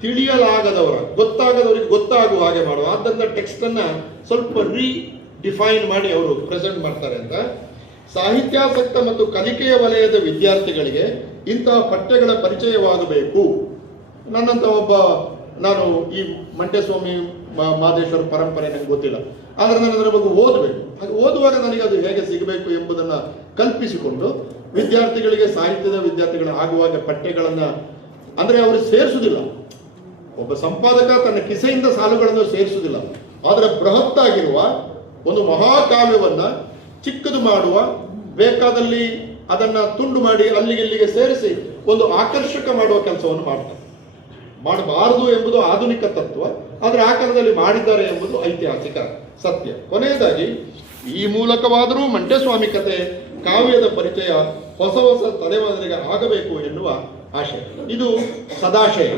ತಿಳಿಯಲಾಗದವರ, ಗೊತ್ತಾಗದವರಿಗೆ ಗೊತ್ತಾಗುವ ಹಾಗೆ ಮಾಡುವ. ಆದ್ದರಿಂದ ಟೆಕ್ಸ್ಟ್ ಅನ್ನ ಸ್ವಲ್ಪ ರೀ ಡಿಫೈನ್ ಮಾಡಿ ಅವರು ಪ್ರೆಸೆಂಟ್ ಮಾಡ್ತಾರೆ ಅಂತ. ಸಾಹಿತ್ಯಾಸಕ್ತ ಮತ್ತು ಕಲಿಕೆಯ ವಲಯದ ವಿದ್ಯಾರ್ಥಿಗಳಿಗೆ ಇಂತಹ ಪಠ್ಯಗಳ ಪರಿಚಯವಾಗಬೇಕು. ನನ್ನಂತ ಒಬ್ಬ ನಾನು ಈ ಮಂಟೇಸ್ವಾಮಿ ಮಾದೇಶ್ವರ ಪರಂಪರೆ ನನಗೆ ಗೊತ್ತಿಲ್ಲ. ಆದರೆ ನಾನು ಅದರ ಬಗ್ಗೆ ಓದಬೇಕು. ಹಾಗೆ ಓದುವಾಗ ನನಗೆ ಅದು ಹೇಗೆ ಸಿಗಬೇಕು ಎಂಬುದನ್ನು ಕಲ್ಪಿಸಿಕೊಂಡು ವಿದ್ಯಾರ್ಥಿಗಳಿಗೆ ಸಾಹಿತ್ಯದ ವಿದ್ಯಾರ್ಥಿಗಳ ಆಗುವಾಗ ಪಠ್ಯಗಳನ್ನು ಅಂದ್ರೆ ಅವರು ಸೇರಿಸುವುದಿಲ್ಲ ಒಬ್ಬ ಸಂಪಾದಕ ತನ್ನ ಕಿಸೆಯಿಂದ ಸಾಲುಗಳನ್ನು ಸೇರಿಸುವುದಿಲ್ಲ ಆದರೆ ಬೃಹತ್ತಾಗಿರುವ ಒಂದು ಮಹಾಕಾವ್ಯವನ್ನ ಚಿಕ್ಕದು ಮಾಡುವ, ಬೇಕಾದಲ್ಲಿ ಅದನ್ನ ತುಂಡು ಮಾಡಿ ಅಲ್ಲಿಗೆ ಇಲ್ಲಿಗೆ ಸೇರಿಸಿ ಒಂದು ಆಕರ್ಷಕ ಮಾಡುವ ಕೆಲಸವನ್ನು ಮಾಡ್ತಾರೆ. ಮಾಡಬಾರದು ಎಂಬುದು ಆಧುನಿಕ ತತ್ವ, ಆದರೆ ಆ ಕಾಲದಲ್ಲಿ ಮಾಡಿದ್ದಾರೆ ಎಂಬುದು ಐತಿಹಾಸಿಕ ಸತ್ಯ. ಕೊನೆಯದಾಗಿ, ಈ ಮೂಲಕವಾದರೂ ಮಂಟೆಸ್ವಾಮಿ ಕತೆ ಕಾವ್ಯದ ಪರಿಚಯ ಹೊಸ ಹೊಸ ತಲೆಮಾರಿಗೆ ಆಗಬೇಕು ಎನ್ನುವ ಆಶಯ. ಇದು ಸದಾಶಯ,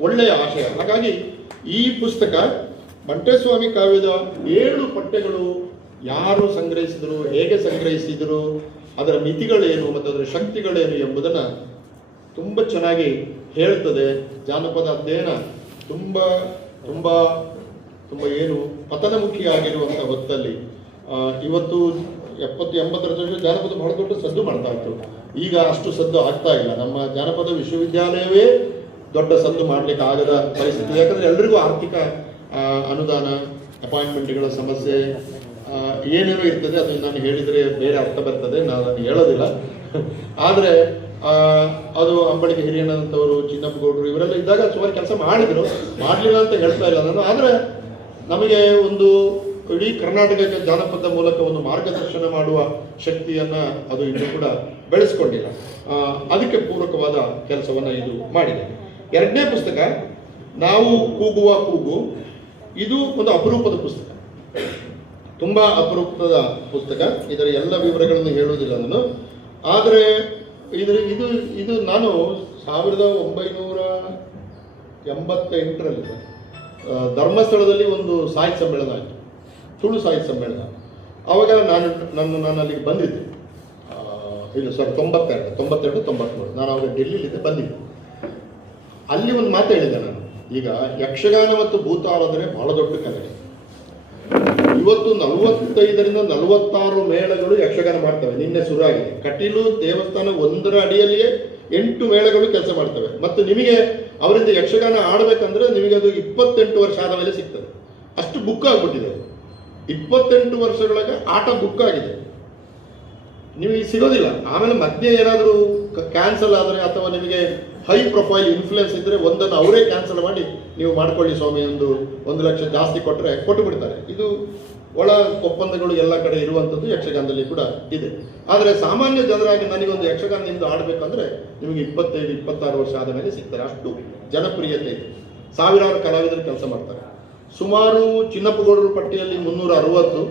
ಒಳ್ಳೆಯ ಆಶಯ. ಹಾಗಾಗಿ ಈ ಪುಸ್ತಕ ಮಂಟೇಸ್ವಾಮಿ ಕಾವ್ಯದ ಏಳು ಪಠ್ಯಗಳು ಯಾರು ಸಂಗ್ರಹಿಸಿದರು, ಹೇಗೆ ಸಂಗ್ರಹಿಸಿದರು, ಅದರ ಮಿತಿಗಳೇನು ಮತ್ತು ಅದರ ಶಕ್ತಿಗಳೇನು ಎಂಬುದನ್ನು ತುಂಬ ಚೆನ್ನಾಗಿ ಹೇಳ್ತದೆ. ಜಾನಪದ ಅಧ್ಯಯನ ತುಂಬ ತುಂಬ ತುಂಬ ಏನು ಪತನಮುಖಿ ಆಗಿರುವಂಥ ಹೊತ್ತಲ್ಲಿ. ಇವತ್ತು ಎಪ್ಪತ್ತು, ಎಂಬತ್ತರ ದಶಕ ಜಾನಪದ ಬಹಳ ದೊಡ್ಡ ಸದ್ದು ಮಾಡ್ತಾ ಇತ್ತು. ಈಗ ಅಷ್ಟು ಸದ್ದು ಆಗ್ತಾ ಇಲ್ಲ. ನಮ್ಮ ಜಾನಪದ ವಿಶ್ವವಿದ್ಯಾಲಯವೇ ದೊಡ್ಡ ಸದ್ದು ಮಾಡಲಿಕ್ಕೆ ಆಗದ ಪರಿಸ್ಥಿತಿ. ಯಾಕಂದ್ರೆ ಎಲ್ರಿಗೂ ಆರ್ಥಿಕ ಅನುದಾನ, ಅಪಾಯಿಂಟ್ಮೆಂಟ್ಗಳ ಸಮಸ್ಯೆ ಏನೇನೋ ಇರ್ತದೆ. ಅದು ನಾನು ಹೇಳಿದರೆ ಬೇರೆ ಅರ್ಥ ಬರ್ತದೆ. ನಾನು ಹೇಳೋದಿಲ್ಲ. ಆದರೆ ಅದು ಅಂಬಳಿಕೆ ಚಿನ್ನಪ್ಪ ಚಿನ್ನಪ್ಪಗೌಡರು ಇವರೆಲ್ಲ ಇದ್ದಾಗ ಸುಮಾರು ಕೆಲಸ ಮಾಡಿದ್ರು. ಮಾಡಲಿಲ್ಲ ಅಂತ ಹೇಳ್ತಾ ಇಲ್ಲ ನಾನು. ಆದರೆ ನಮಗೆ ಒಂದು ಇಡೀ ಕರ್ನಾಟಕಕ್ಕೆ ಜಾನಪದ ಮೂಲಕ ಒಂದು ಮಾರ್ಗದರ್ಶನ ಮಾಡುವ ಶಕ್ತಿಯನ್ನ ಅದು ಇನ್ನೂ ಕೂಡ ಬೆಳೆಸ್ಕೊಂಡಿಲ್ಲ. ಅದಕ್ಕೆ ಪೂರಕವಾದ ಕೆಲಸವನ್ನ ಇದು ಮಾಡಿದೆ. ಎರಡನೇ ಪುಸ್ತಕ, ನಾವು ಕೂಗುವ ಕೂಗು, ಇದು ಒಂದು ಅಪರೂಪದ ಪುಸ್ತಕ. ತುಂಬಾ ಅಪರೂಪದ ಪುಸ್ತಕ. ಇದರ ಎಲ್ಲ ವಿವರಗಳನ್ನು ಹೇಳುವುದಿಲ್ಲ ನಾನು. ಆದರೆ ಇದ್ರ ಇದು ಇದು ನಾನು ಸಾವಿರದ ಒಂಬೈನೂರ ಎಂಬತ್ತೆಂಟರಲ್ಲಿ ಧರ್ಮಸ್ಥಳದಲ್ಲಿ ಒಂದು ಸಾಹಿತ್ಯ ಸಮ್ಮೇಳನ ಆಯಿತು. ತುಳು ಸಾಹಿತ್ಯ ಸಮ್ಮೇಳನ. ಆವಾಗ ನಾನು ನನ್ನ ನಾನು ಅಲ್ಲಿಗೆ ಬಂದಿದ್ದೆ. ಇಲ್ಲ ಸಾರಿ ತೊಂಬತ್ತೆರಡು ತೊಂಬತ್ತೆರಡು, ತೊಂಬತ್ಮೂರು. ನಾನು ಅವಾಗ ಡೆಲ್ಲಿಲಿದ್ದೆ ಬಂದಿದ್ದೆ. ಅಲ್ಲಿ ಒಂದು ಮಾತು ಹೇಳಿದ್ದೆ ನಾನು. ಈಗ ಯಕ್ಷಗಾನ ಮತ್ತು ಭೂತಾರಾಧನೆ ಬಹಳ ದೊಡ್ಡ ಕಲೆ. ಇವತ್ತು ನಲವತ್ತೈದರಿಂದ ನಲವತ್ತಾರು ಮೇಳಗಳು ಯಕ್ಷಗಾನ ಮಾಡ್ತವೆ. ನಿನ್ನೆ ಶುರುವಾಗಿದೆ. ಕಟೀಲು ದೇವಸ್ಥಾನ ಒಂದರ ಅಡಿಯಲ್ಲಿಯೇ ಎಂಟು ಮೇಳಗಳು ಕೆಲಸ ಮಾಡ್ತವೆ. ಮತ್ತು ನಿಮಗೆ ಅವರಿಂದ ಯಕ್ಷಗಾನ ಆಡಬೇಕಂದ್ರೆ ನಿಮಗೆ ಅದು ಇಪ್ಪತ್ತೆಂಟು ವರ್ಷ ಆದ ಮೇಲೆ ಸಿಗ್ತದೆ. ಅಷ್ಟು ಬುಕ್ ಆಗ್ಬಿಟ್ಟಿದೆ ಇಪ್ಪತ್ತೆಂಟು ವರ್ಷದೊಳಗೆ ಆಟ ಬುಕ್ ಆಗಿದೆ. ನಿಮಗೆ ಸಿಗೋದಿಲ್ಲ. ಆಮೇಲೆ ಮಧ್ಯೆ ಏನಾದರೂ ಕ್ಯಾನ್ಸಲ್ ಆದರೆ ಅಥವಾ ನಿಮಗೆ ಹೈ ಪ್ರೊಫೈಲ್ ಇನ್ಫ್ಲುಯೆನ್ಸ್ ಇದ್ರೆ ಒಂದನ್ನು ಅವರೇ ಕ್ಯಾನ್ಸಲ್ ಮಾಡಿ ನೀವು ಮಾಡ್ಕೊಳ್ಳಿ ಸ್ವಾಮಿ, ಒಂದು ಒಂದು ಲಕ್ಷ ಜಾಸ್ತಿ ಕೊಟ್ಟರೆ ಕೊಟ್ಟು ಬಿಡ್ತಾರೆ. ಇದು ಒಳ ಒಪ್ಪಂದಗಳು ಎಲ್ಲ ಕಡೆ ಇರುವಂಥದ್ದು ಯಕ್ಷಗಾನದಲ್ಲಿ ಕೂಡ ಇದೆ. ಆದರೆ ಸಾಮಾನ್ಯ ಜನರಾಗಿ ನನಗೊಂದು ಯಕ್ಷಗಾನದಿಂದ ಆಡಬೇಕಂದ್ರೆ ನಿಮಗೆ ಇಪ್ಪತ್ತೈದು, ಇಪ್ಪತ್ತಾರು ವರ್ಷ ಆದ ಮೇಲೆ ಸಿಗ್ತಾರೆ. ಅಷ್ಟು ಜನಪ್ರಿಯತೆ ಇದೆ. ಸಾವಿರಾರು ಕಲಾವಿದರು ಕೆಲಸ ಮಾಡ್ತಾರೆ. ಸುಮಾರು ಚಿನ್ನಪ್ಪಗೌಡರ ಪಟ್ಟಿಯಲ್ಲಿ ಮುನ್ನೂರ ಅರವತ್ತು,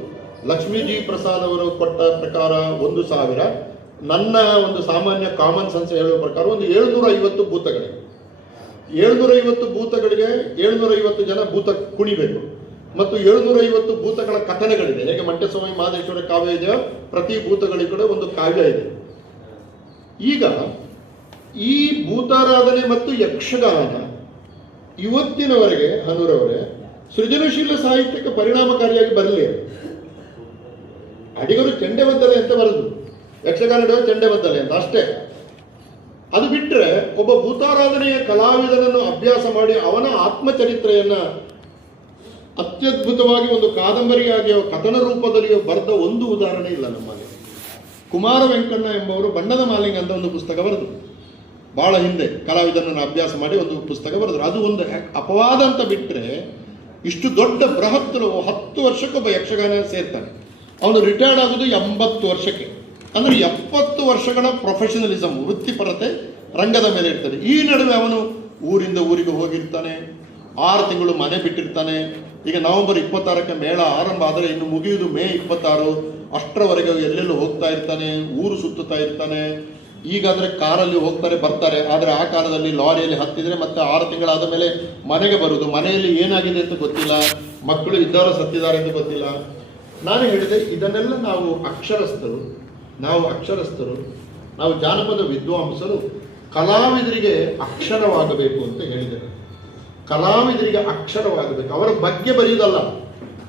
ಲಕ್ಷ್ಮೀಜಿ ಪ್ರಸಾದ್ ಅವರು ಕೊಟ್ಟ ಪ್ರಕಾರ ಒಂದು ಸಾವಿರ. ನನ್ನ ಒಂದು ಸಾಮಾನ್ಯ ಕಾಮನ್ ಸೆನ್ಸ್ ಹೇಳುವ ಪ್ರಕಾರ ಒಂದು ಏಳ್ನೂರ ಐವತ್ತು ಭೂತಗಳಿವೆ ಏಳ್ನೂರ ಐವತ್ತು ಭೂತಗಳಿಗೆ ಏಳ್ನೂರ ಐವತ್ತು ಜನ ಭೂತ ಕುಣಿಬೇಕು. ಮತ್ತು ಏಳುನೂರ ಐವತ್ತು ಭೂತಗಳ ಕಥನಗಳಿದೆ. ಹೇಗೆ ಮಂಟಸ್ವಾಮಿ ಮಹದೇಶ್ವರ ಕಾವ್ಯ ಇದೆಯೋ, ಪ್ರತಿ ಭೂತಗಳಿಗೆ ಕೂಡ ಒಂದು ಕಾವ್ಯ ಇದೆ. ಈಗ ಈ ಭೂತಾರಾಧನೆ ಮತ್ತು ಯಕ್ಷಗಾನ ಇವತ್ತಿನವರೆಗೆ ಹನೂರವರೇ ಸೃಜನಶೀಲ ಸಾಹಿತ್ಯಕ್ಕೆ ಪರಿಣಾಮಕಾರಿಯಾಗಿ ಬರಲಿ. ಅಡಿಗರು ಚೆಂಡೆಬದ್ದಲೆ ಅಂತ ಬರೆದು, ಯಕ್ಷಗಾನ ಚಂಡೆ ಬದ್ದಲೆ ಅಂತ ಅಷ್ಟೇ. ಅದು ಬಿಟ್ಟರೆ ಒಬ್ಬ ಭೂತಾರಾಧನೆಯ ಕಲಾವಿದನನ್ನು ಅಭ್ಯಾಸ ಮಾಡಿ ಅವನ ಆತ್ಮಚರಿತ್ರೆಯನ್ನ ಅತ್ಯದ್ಭುತವಾಗಿ ಒಂದು ಕಾದಂಬರಿಯಾಗಿ ಕಥನ ರೂಪದಲ್ಲಿ ಬರೆದ ಒಂದು ಉದಾಹರಣೆ ಇಲ್ಲ ನಮ್ಮಲ್ಲಿ. ಕುಮಾರ ವೆಂಕಣ್ಣ ಎಂಬವರು ಬಣ್ಣದ ಮಾಲಿಂಗ ಅಂತ ಒಂದು ಪುಸ್ತಕ ಬರೆದರು. ಬಹಳ ಹಿಂದೆ ಕಲಾವಿದನನ್ನು ಅಭ್ಯಾಸ ಮಾಡಿ ಒಂದು ಪುಸ್ತಕ ಬರೆದರು. ಅದು ಒಂದು ಅಪವಾದ ಅಂತ ಬಿಟ್ಟರೆ ಇಷ್ಟು ದೊಡ್ಡ ಬೃಹತ್ ಹತ್ತು ವರ್ಷಕ್ಕೊಬ್ಬ ಯಕ್ಷಗಾನ ಸೇರ್ತಾನೆ. ಅವನು ರಿಟೈರ್ಡ್ ಆಗೋದು ಎಂಬತ್ತು ವರ್ಷಕ್ಕೆ. ಅಂದರೆ ಎಪ್ಪತ್ತು ವರ್ಷಗಳ ಪ್ರೊಫೆಷನಲಿಸಮ್ ವೃತ್ತಿಪರತೆ ರಂಗದ ಮೇಲೆ ಇರ್ತದೆ. ಈ ನಡುವೆ ಅವನು ಊರಿಂದ ಊರಿಗೆ ಹೋಗಿರ್ತಾನೆ. ಆರು ತಿಂಗಳು ಮನೆ ಬಿಟ್ಟಿರ್ತಾನೆ. ಈಗ ನವೆಂಬರ್ ಇಪ್ಪತ್ತಾರಕ್ಕೆ ಮೇಳ ಆರಂಭ ಆದರೆ ಇನ್ನು ಮುಗಿಯುವುದು ಮೇ ಇಪ್ಪತ್ತಾರು. ಅಷ್ಟರವರೆಗೆ ಎಲ್ಲೆಲ್ಲೂ ಹೋಗ್ತಾ ಇರ್ತಾನೆ, ಊರು ಸುತ್ತುತ್ತಾ ಇರ್ತಾನೆ. ಈಗ ಅಂದ್ರೆ ಕಾರಲ್ಲಿ ಹೋಗ್ತಾರೆ, ಬರ್ತಾರೆ. ಆದರೆ ಆ ಕಾಲದಲ್ಲಿ ಲಾರಿಯಲ್ಲಿ ಹತ್ತಿದ್ರೆ ಮತ್ತೆ ಆರು ತಿಂಗಳಾದ ಮೇಲೆ ಮನೆಗೆ ಬರುವುದು. ಮನೆಯಲ್ಲಿ ಏನಾಗಿದೆ ಅಂತ ಗೊತ್ತಿಲ್ಲ. ಮಕ್ಕಳು ಇದ್ದಾರೋ ಸತ್ತಿದ್ದಾರೆ ಅಂತ ಗೊತ್ತಿಲ್ಲ. ನಾನು ಹೇಳಿದೆ, ಇದನ್ನೆಲ್ಲ ನಾವು ಅಕ್ಷರಸ್ಥರು ನಾವು ಅಕ್ಷರಸ್ಥರು, ನಾವು ಜಾನಪದ ವಿದ್ವಾಂಸರು ಕಲಾವಿದರಿಗೆ ಅಕ್ಷರವಾಗಬೇಕು ಅಂತ ಹೇಳಿದರು ಕಲಾವಿದರಿಗೆ ಅಕ್ಷರವಾಗಬೇಕು. ಅವರ ಬಗ್ಗೆ ಬರೆಯುವುದಲ್ಲ.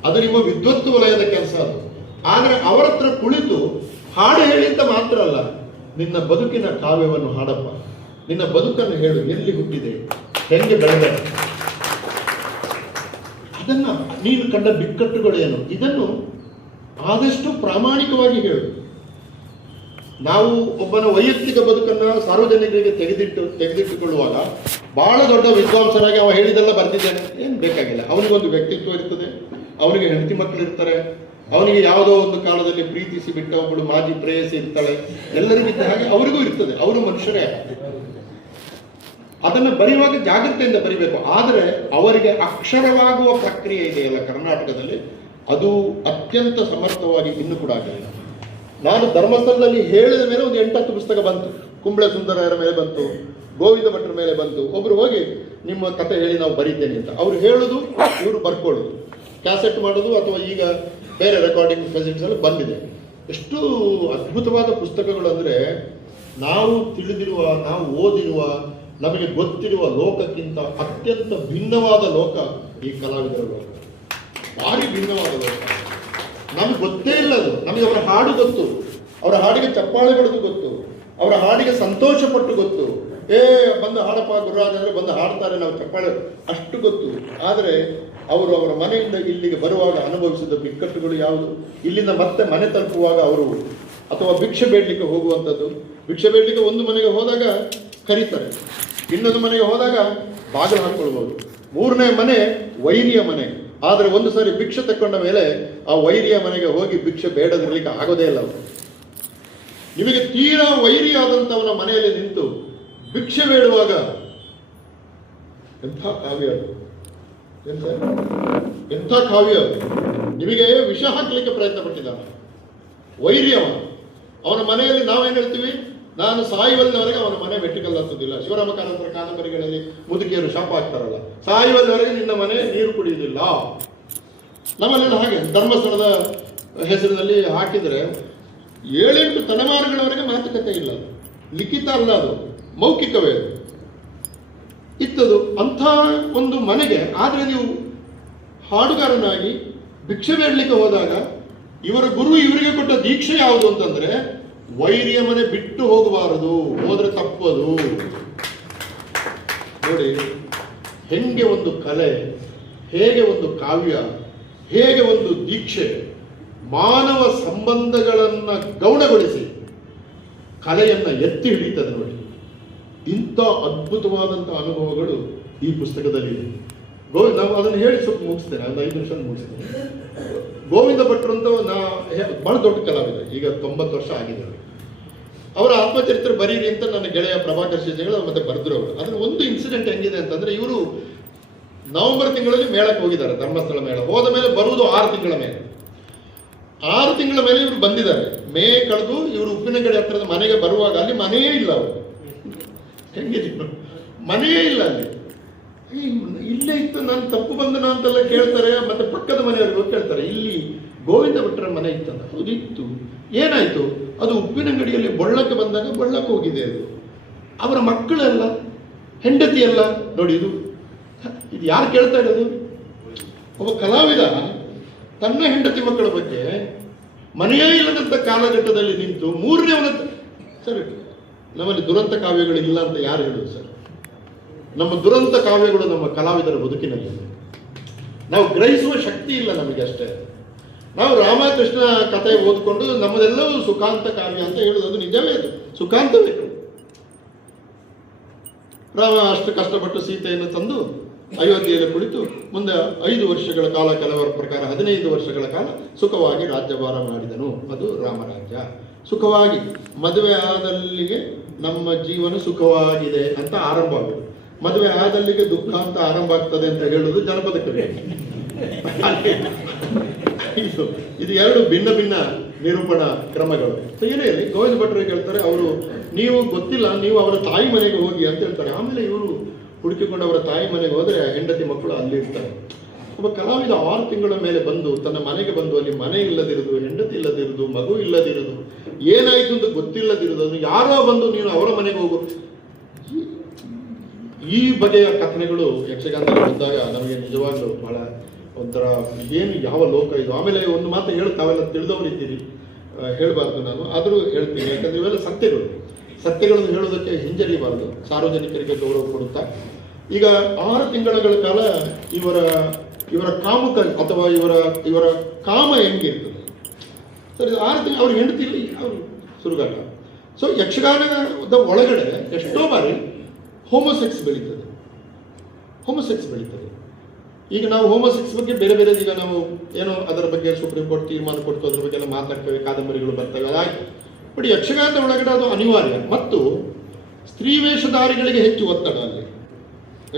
ಅದು ನಿಮ್ಮ ವಿದ್ವತ್ತು ವಲಯದ ಕೆಲಸ ಅದು. ಆದರೆ ಅವರ ಹತ್ರ ಕುಳಿತು ಹಾಡು ಹೇಳಿದ್ದ ಮಾತ್ರ ಅಲ್ಲ, ನಿನ್ನ ಬದುಕಿನ ಕಾವ್ಯವನ್ನು ಹಾಡಪ್ಪ. ನಿನ್ನ ಬದುಕನ್ನು ಹೇಳು, ಎಲ್ಲಿ ಹುಟ್ಟಿದೆ, ಹೆಂಗೆ ಬೆಳೆದ. ಅದನ್ನ ನೀನು ಕಂಡ ಬಿಕ್ಕಟ್ಟುಗಳೇನು ಇದನ್ನು ಆದಷ್ಟು ಪ್ರಾಮಾಣಿಕವಾಗಿ ಹೇಳು. ನಾವು ಒಬ್ಬನ ವೈಯಕ್ತಿಕ ಬದುಕನ್ನ ಸಾರ್ವಜನಿಕರಿಗೆ ತೆಗೆದಿಟ್ಟು, ತೆಗೆದಿಟ್ಟುಕೊಳ್ಳುವಾಗ ಬಹಳ ದೊಡ್ಡ ವಿದ್ವಾಂಸರಾಗಿ ಅವ ಹೇಳಿದೆಲ್ಲ ಬರ್ತಿದ್ದೇನೆ ಏನು ಬೇಕಾಗಿಲ್ಲ. ಅವನಿಗೊಂದು ವ್ಯಕ್ತಿತ್ವ ಇರ್ತದೆ. ಅವನಿಗೆ ಹೆಂಡತಿ ಮಕ್ಕಳು ಇರ್ತಾರೆ. ಅವನಿಗೆ ಯಾವುದೋ ಒಂದು ಕಾಲದಲ್ಲಿ ಪ್ರೀತಿಸಿ ಬಿಟ್ಟ ಒಬ್ಬಳು ಮಾಜಿ ಪ್ರೇಯಸಿ ಇರ್ತಾಳೆ. ಎಲ್ಲರಿಗಿದ್ದ ಹಾಗೆ ಅವರಿಗೂ ಇರ್ತದೆ. ಅವರು ಮನುಷ್ಯರೇ. ಅದನ್ನು ಬರೆಯುವಾಗ ಜಾಗ್ರತೆಯಿಂದ ಬರಿಬೇಕು. ಆದರೆ ಅವರಿಗೆ ಅಕ್ಷರವಾಗುವ ಪ್ರಕ್ರಿಯೆ ಇದೆಯಲ್ಲ ಕರ್ನಾಟಕದಲ್ಲಿ. ಅದು ಅತ್ಯಂತ ಸಮರ್ಥವಾಗಿ ಇನ್ನೂ ಕೂಡ ಆಗಲಿಲ್ಲ ನಾನು ಧರ್ಮಸ್ಥಳದಲ್ಲಿ ಹೇಳಿದ ಮೇಲೆ ಒಂದು ಎಂಟತ್ತು ಪುಸ್ತಕ ಬಂತು. ಕುಂಬಳೆ ಸುಂದರರ ಮೇಲೆ ಬಂತು. ಗೋವಿಂದ ಭಟ್ರ ಮೇಲೆ ಬಂತು ಒಬ್ರು ಹೋಗಿ, ನಿಮ್ಮ ಕತೆ ಹೇಳಿ ನಾವು ಬರೀತೇನೆ ಅಂತ. ಅವ್ರು ಹೇಳುದು, ಇವರು ಬರ್ಕೊಳ್ಳೋದು. ಕ್ಯಾಸೆಟ್ ಮಾಡೋದು ಅಥವಾ ಈಗ ಬೇರೆ ರೆಕಾರ್ಡಿಂಗ್ ಫೆಸಿಲಿಟೀಸ್ ಎಲ್ಲ ಬಂದಿದೆ. ಎಷ್ಟು ಅದ್ಭುತವಾದ ಪುಸ್ತಕಗಳು ಅಂದರೆ, ನಾವು ತಿಳಿದಿರುವ, ನಾವು ಓದಿರುವ, ನಮಗೆ ಗೊತ್ತಿರುವ ಲೋಕಕ್ಕಿಂತ ಅತ್ಯಂತ ಭಿನ್ನವಾದ ಲೋಕ ಈ ಕಲಾವಿದರ ಲೋಕ. ಭಾರಿ ಭಿನ್ನವಾದ ಲೋಕ. ನಮ್ಗೆ ಗೊತ್ತೇ ಇಲ್ಲ ಅದು. ನಮಗೆ ಅವರ ಹಾಡು ಗೊತ್ತು. ಅವರ ಹಾಡಿಗೆ ಚಪ್ಪಾಳೆ ಬಡಿದು ಗೊತ್ತು. ಅವರ ಹಾಡಿಗೆ ಸಂತೋಷ ಪಟ್ಟು ಗೊತ್ತು. ಏ, ಬಂದು ಹಾಡಪ್ಪ, ಗುರುರಾಜ ಅಂದರೆ ಬಂದು ಹಾಡ್ತಾರೆ, ನಾವು ಚಪ್ಪಾಳೆ. ಅಷ್ಟು ಗೊತ್ತು. ಆದರೆ ಅವರು ಅವರ ಮನೆಯಿಂದ ಇಲ್ಲಿಗೆ ಬರುವಾಗ ಅನುಭವಿಸಿದ ಬಿಕ್ಕಟ್ಟುಗಳು ಯಾವುದು? ಇಲ್ಲಿಂದ ಮತ್ತೆ ಮನೆ ತಲುಪುವಾಗ ಅವರು ಅಥವಾ ಭಿಕ್ಷೆ ಬೇಡಲಿಕ್ಕೆ ಹೋಗುವಂಥದ್ದು. ಭಿಕ್ಷೆ ಬೇಡಲಿಕ್ಕೆ ಒಂದು ಮನೆಗೆ ಹೋದಾಗ ಕರೀತಾರೆ. ಇನ್ನೊಂದು ಮನೆಗೆ ಹೋದಾಗ ಬಾಗಿಲು ಹಾಕ್ಕೊಳ್ಬೋದು ಮೂರನೇ ಮನೆ ವೈರಿಯ ಮನೆ. ಆದರೆ ಒಂದು ಸಾರಿ ಭಿಕ್ಷೆ ತಕ್ಕೊಂಡ ಮೇಲೆ ಆ ವೈರಿಯ ಮನೆಗೆ ಹೋಗಿ ಭಿಕ್ಷೆ ಬೇಡದಿರಲಿಕ್ಕೆ ಆಗೋದೇ ಇಲ್ಲ ಅವರು. ನಿಮಗೆ ತೀರಾ ವೈರಿಯಾದಂಥವನ ಮನೆಯಲ್ಲಿ ನಿಂತು ಭಿಕ್ಷೆ ಬೇಡುವಾಗ ಎಂಥ ಕಾವ್ಯ ಅದು? ಎಂತ? ಎಂಥ ಕಾವ್ಯ ನಿಮಗೆ ವಿಷ ಹಾಕಲಿಕ್ಕೆ ಪ್ರಯತ್ನ ಪಟ್ಟಿದ್ದಾನೆ ವೈರ್ಯವ. ಅವನ ಮನೆಯಲ್ಲಿ ನಾವೇನು ಹೇಳ್ತೀವಿ? ನಾನು ಸಾಯುವಲ್ಲಿವರೆಗೆ ಅವನ ಮನೆ ಮೆಟ್ಟಿಕಲ್ ಹತ್ತುದಿಲ್ಲ. ಶಿವರಾಮ ಕಾದಂಬರಿಗಳಲ್ಲಿ ಮುದುಕಿಯರು ಶಾಪ ಹಾಕ್ತಾರಲ್ಲ. ಸಾಯುವಲ್ಲಿವರೆಗೆ ನಿನ್ನ ಮನೆ ನೀರು ಕುಡಿಯುವುದಿಲ್ಲ. ನಮ್ಮಲ್ಲೆಲ್ಲ ಹಾಗೆ. ಧರ್ಮಸ್ಥಳದ ಹೆಸರಿನಲ್ಲಿ ಹಾಕಿದರೆ ಏಳೆಂಟು ತಲೆಮಾರುಗಳವರೆಗೆ ಮಾತುಕತೆ ಇಲ್ಲ. ಲಿಖಿತ ಅಲ್ಲ ಅದು. ಮೌಖಿಕವೇ ಅದು ಇತ್ತದು ಅಂಥ ಒಂದು ಮನೆಗೆ, ಆದರೆ ನೀವು ಹಾಡುಗಾರನಾಗಿ ಭಿಕ್ಷೆ ಬೇಡಲಿಕ್ಕೆ ಹೋದಾಗ ಇವರ ಗುರು ಇವರಿಗೆ ಕೊಟ್ಟ ದೀಕ್ಷೆ ಯಾವುದು ಅಂತಂದ್ರೆ, ವೈರಿಯ ಮನೆ ಬಿಟ್ಟು ಹೋಗಬಾರದು, ಹೋದ್ರೆ ತಪ್ಪದು. ನೋಡಿ, ಹೆಂಗೆ ಒಂದು ಕಲೆ, ಹೇಗೆ ಒಂದು ಕಾವ್ಯ, ಹೇಗೆ ಒಂದು ದೀಕ್ಷೆ, ಮಾನವ ಸಂಬಂಧಗಳನ್ನು ಗೌಣಗೊಳಿಸಿ ಕಲೆಯನ್ನ ಎತ್ತಿ ಹಿಡಿತದೆ ನೋಡಿ. ಇಂಥ ಅದ್ಭುತವಾದಂಥ ಅನುಭವಗಳು ಈ ಪುಸ್ತಕದಲ್ಲಿ ಇದೆ. ಗೋ ನಾವು ಅದನ್ನು ಹೇಳಿ ಸ್ವಲ್ಪ ಮುಗಿಸ್ತೇನೆ, ಒಂದು ಐದು ನಿಮಿಷ ಮುಗಿಸ್ತೇನೆ. ಗೋವಿಂದ ಭಟ್ರು ಅಂತ ನಾ ಬಹಳ ದೊಡ್ಡ ಕಲಾವಿದ ಈಗ ತೊಂಬತ್ತು ವರ್ಷ ಆಗಿದೆ ಅವ್ರಿಗೆ. ಅವರ ಆತ್ಮಚರಿತ್ರೆ ಬರೀರಿ ಅಂತ ನನ್ನ ಗೆಳೆಯ ಪ್ರಭಾಕರ್ ಶೇಷಗಳು ಮತ್ತೆ ಬರೆದ್ರು ಅವರು. ಅದ್ರ ಒಂದು ಇನ್ಸಿಡೆಂಟ್ ಹೆಂಗಿದೆ ಅಂತಂದ್ರೆ ಇವರು ನವೆಂಬರ್ ತಿಂಗಳಲ್ಲಿ ಮೇಳಕ್ಕೆ ಹೋಗಿದ್ದಾರೆ, ಧರ್ಮಸ್ಥಳ ಮೇಳ. ಹೋದ ಮೇಲೆ ಬರುವುದು ಆರು ತಿಂಗಳ ಮೇಲೆ. ಆರು ತಿಂಗಳ ಮೇಲೆ ಇವರು ಬಂದಿದ್ದಾರೆ. ಮೇ ಕಳೆದು ಇವರು ಉಪ್ಪಿನಗಡೆ ಹತ್ತಿರದ ಮನೆಗೆ ಬರುವಾಗ ಅಲ್ಲಿ ಮನೆಯೇ ಇಲ್ಲ ಅವರು. ಇವ್ರು? ಮನೆಯೇ ಇಲ್ಲ ಅಲ್ಲಿ. ಇಲ್ಲೇ ಇತ್ತು, ನಾನು ತಪ್ಪು ಬಂದನ ಅಂತೆಲ್ಲ ಕೇಳ್ತಾರೆ, ಮತ್ತೆ ಪಕ್ಕದ ಮನೆಯವ್ರಿಗೆ ಹೋಗಿ ಕೇಳ್ತಾರೆ, ಇಲ್ಲಿ ಗೋವಿಂದ ಭಟ್ರ ಮನೆ ಇತ್ತಲ್ಲ ಹೌದು ಇತ್ತು ಏನಾಯ್ತು? ಅದು ಉಪ್ಪಿನಂಗಡಿಯಲ್ಲಿ ಬೊಳ್ಳಕ್ಕೆ ಬಂದಾಗ ಬೊಳ್ಳಕ್ಕೆ ಹೋಗಿದೆ ಅದು. ಅವರ ಮಕ್ಕಳೆಲ್ಲ ಹೆಂಡತಿ ಎಲ್ಲ ನೋಡಿ ಇದು. ಇದು ಯಾರು ಕೇಳ್ತಾ ಇರೋದು? ಒಬ್ಬ ಕಲಾವಿದ, ತನ್ನ ಹೆಂಡತಿ ಮಕ್ಕಳ ಬಗ್ಗೆ ಮನೆಯೇ ಇಲ್ಲದಂಥ ಕಾಲಘಟ್ಟದಲ್ಲಿ ನಿಂತು ಮೂರನೇ ಅವನ ಸರ್. ನಮ್ಮಲ್ಲಿ ದುರಂತ ಕಾವ್ಯಗಳು ಇಲ್ಲ ಅಂತ ಯಾರು ಹೇಳುದು ಸರ್? ನಮ್ಮ ದುರಂತ ಕಾವ್ಯಗಳು ನಮ್ಮ ಕಲಾವಿದರ ಬದುಕಿನಲ್ಲಿ ನಾವು ಗ್ರಹಿಸುವ ಶಕ್ತಿ ಇಲ್ಲ ನಮಗೆ ಅಷ್ಟೇ. ನಾವು ರಾಮಕೃಷ್ಣ ಕಥೆ ಓದ್ಕೊಂಡು ನಮ್ಮದೆಲ್ಲವೂ ಸುಖಾಂತ ಕಾವ್ಯ ಅಂತ ಹೇಳುದು ಅದು ನಿಜವೇ ಅದು. ಸುಖಾಂತವೇ ರಾಮ ಅಷ್ಟು ಕಷ್ಟಪಟ್ಟು ಸೀತೆಯನ್ನು ತಂದು ಅಯೋಧ್ಯೆಯಲ್ಲಿ ಕುಳಿತು ಮುಂದೆ ಐದು ವರ್ಷಗಳ ಕಾಲ ಕೆಲವರ ಪ್ರಕಾರ ಹದಿನೈದು ವರ್ಷಗಳ ಕಾಲ ಸುಖವಾಗಿ ರಾಜ್ಯಭಾರ ಮಾಡಿದನು. ಅದು ರಾಮರಾಜ್ಯ. ಸುಖವಾಗಿ, ಮದುವೆ ಆದಲ್ಲಿಗೆ ನಮ್ಮ ಜೀವನ ಸುಖವಾಗಿದೆ ಅಂತ ಆರಂಭ ಆಗೋದು ಮದುವೆ ಆದಲ್ಲಿಗೆ ದುಃಖ ಅಂತ ಆರಂಭ ಆಗ್ತದೆ ಅಂತ ಹೇಳೋದು ಜನಪದ ಕವಿ. ಇದು ಇದು ಎರಡು ಭಿನ್ನ ಭಿನ್ನ ನಿರೂಪಣಾ ಕ್ರಮಗಳು. ಸೊ ಏನೇ ಗೋವಿಂದ ಭಟ್ರಿಗೆ ಹೇಳ್ತಾರೆ, ಅವರು, ನೀವು ಗೊತ್ತಿಲ್ಲ, ನೀವು ಅವರ ತಾಯಿ ಮನೆಗೆ ಹೋಗಿ ಅಂತ ಹೇಳ್ತಾರೆ. ಆಮೇಲೆ ಇವರು ಹುಡುಕಿಕೊಂಡು ಅವರ ತಾಯಿ ಮನೆಗೆ ಹೋದ್ರೆ ಹೆಂಡತಿ ಮಕ್ಕಳು ಅಲ್ಲಿ ಇರ್ತಾರೆ. ಒಬ್ಬ ಕಲಾವಿದ ಆರು ತಿಂಗಳ ಮೇಲೆ ಬಂದು, ತನ್ನ ಮನೆಗೆ ಬಂದು, ಅಲ್ಲಿ ಮನೆ ಇಲ್ಲದಿರುದು ಹೆಂಡತಿ ಇಲ್ಲದಿರುದು ಮಗು ಇಲ್ಲದಿರುವುದು ಏನಾಯ್ತು ಅಂತ ಗೊತ್ತಿಲ್ಲದಿರೋದನ್ನು ಯಾರೋ ಬಂದು ನೀನು ಅವರ ಮನೆಗೆ ಹೋಗು. ಈ ಬಗೆಯ ಕಥನೆಗಳು ಯಕ್ಷಗಾನ ಬಂದಾಗ ನಮಗೆ ನಿಜವಾಗ್ಲೂ ಬಹಳ ಒಂಥರ ಏನು ಯಾವ ಲೋಕ ಇದು? ಆಮೇಲೆ ಒಂದು ಮಾತು ಹೇಳಿ ತಾವೆಲ್ಲ ತಿಳಿದವರು ಇದ್ದೀರಿ ಹೇಳಬಾರ್ದು ನಾನು, ಆದರೂ ಹೇಳ್ತೀನಿ. ಯಾಕಂದ್ರೆ ಇವೆಲ್ಲ ಸತ್ಯಗಳು. ಸತ್ಯಗಳನ್ನು ಹೇಳೋದಕ್ಕೆ ಹಿಂಜರಿಬಾರದು ಸಾರ್ವಜನಿಕರಿಗೆ ಗೌರವ ಕೊಡುತ್ತಾ. ಈಗ ಆರು ತಿಂಗಳ ಕಾಲ ಇವರ ಇವರ ಕಾಮುಕ ಅಥವಾ ಇವರ ಇವರ ಕಾಮ ಹೆಂಗಿರ್ತದೆ? ಸರಿ ಆರು ತಿಂಗಳು ಅವ್ರಿಗೆ ಹೆಂಡತಿ ಇಲ್ಲಿ ಅವರು ಸುರುಗಾಗ ಸೊ ಯಕ್ಷಗಾನದ ಒಳಗಡೆ ಎಷ್ಟೋ ಬಾರಿ ಹೋಮೋಸೆಕ್ಸ್ ಬೆಳೀತದೆ. ಹೋಮೋಸೆಕ್ಸ್ ಬೆಳೀತದೆ. ಈಗ ನಾವು ಹೋಮೋಸೆಕ್ಸ್ ಬಗ್ಗೆ ಬೇರೆ ಬೇರೆ, ಈಗ ನಾವು ಏನೋ ಅದರ ಬಗ್ಗೆ ಸುಪ್ರೀಂ ಕೋರ್ಟ್ ತೀರ್ಮಾನ ಕೊಡ್ತು, ಅದ್ರ ಬಗ್ಗೆ ಎಲ್ಲ ಮಾತಾಡ್ತೇವೆ, ಕಾದಂಬರಿಗಳು ಬರ್ತವೆ, ಅದಾಯ್ತು. ಬಟ್ ಯಕ್ಷಗಾನದ ಒಳಗಡೆ ಅದು ಅನಿವಾರ್ಯ. ಮತ್ತು ಸ್ತ್ರೀ ವೇಷಧಾರಿಗಳಿಗೆ ಹೆಚ್ಚು ಒತ್ತಡ ಅಲ್ಲಿ.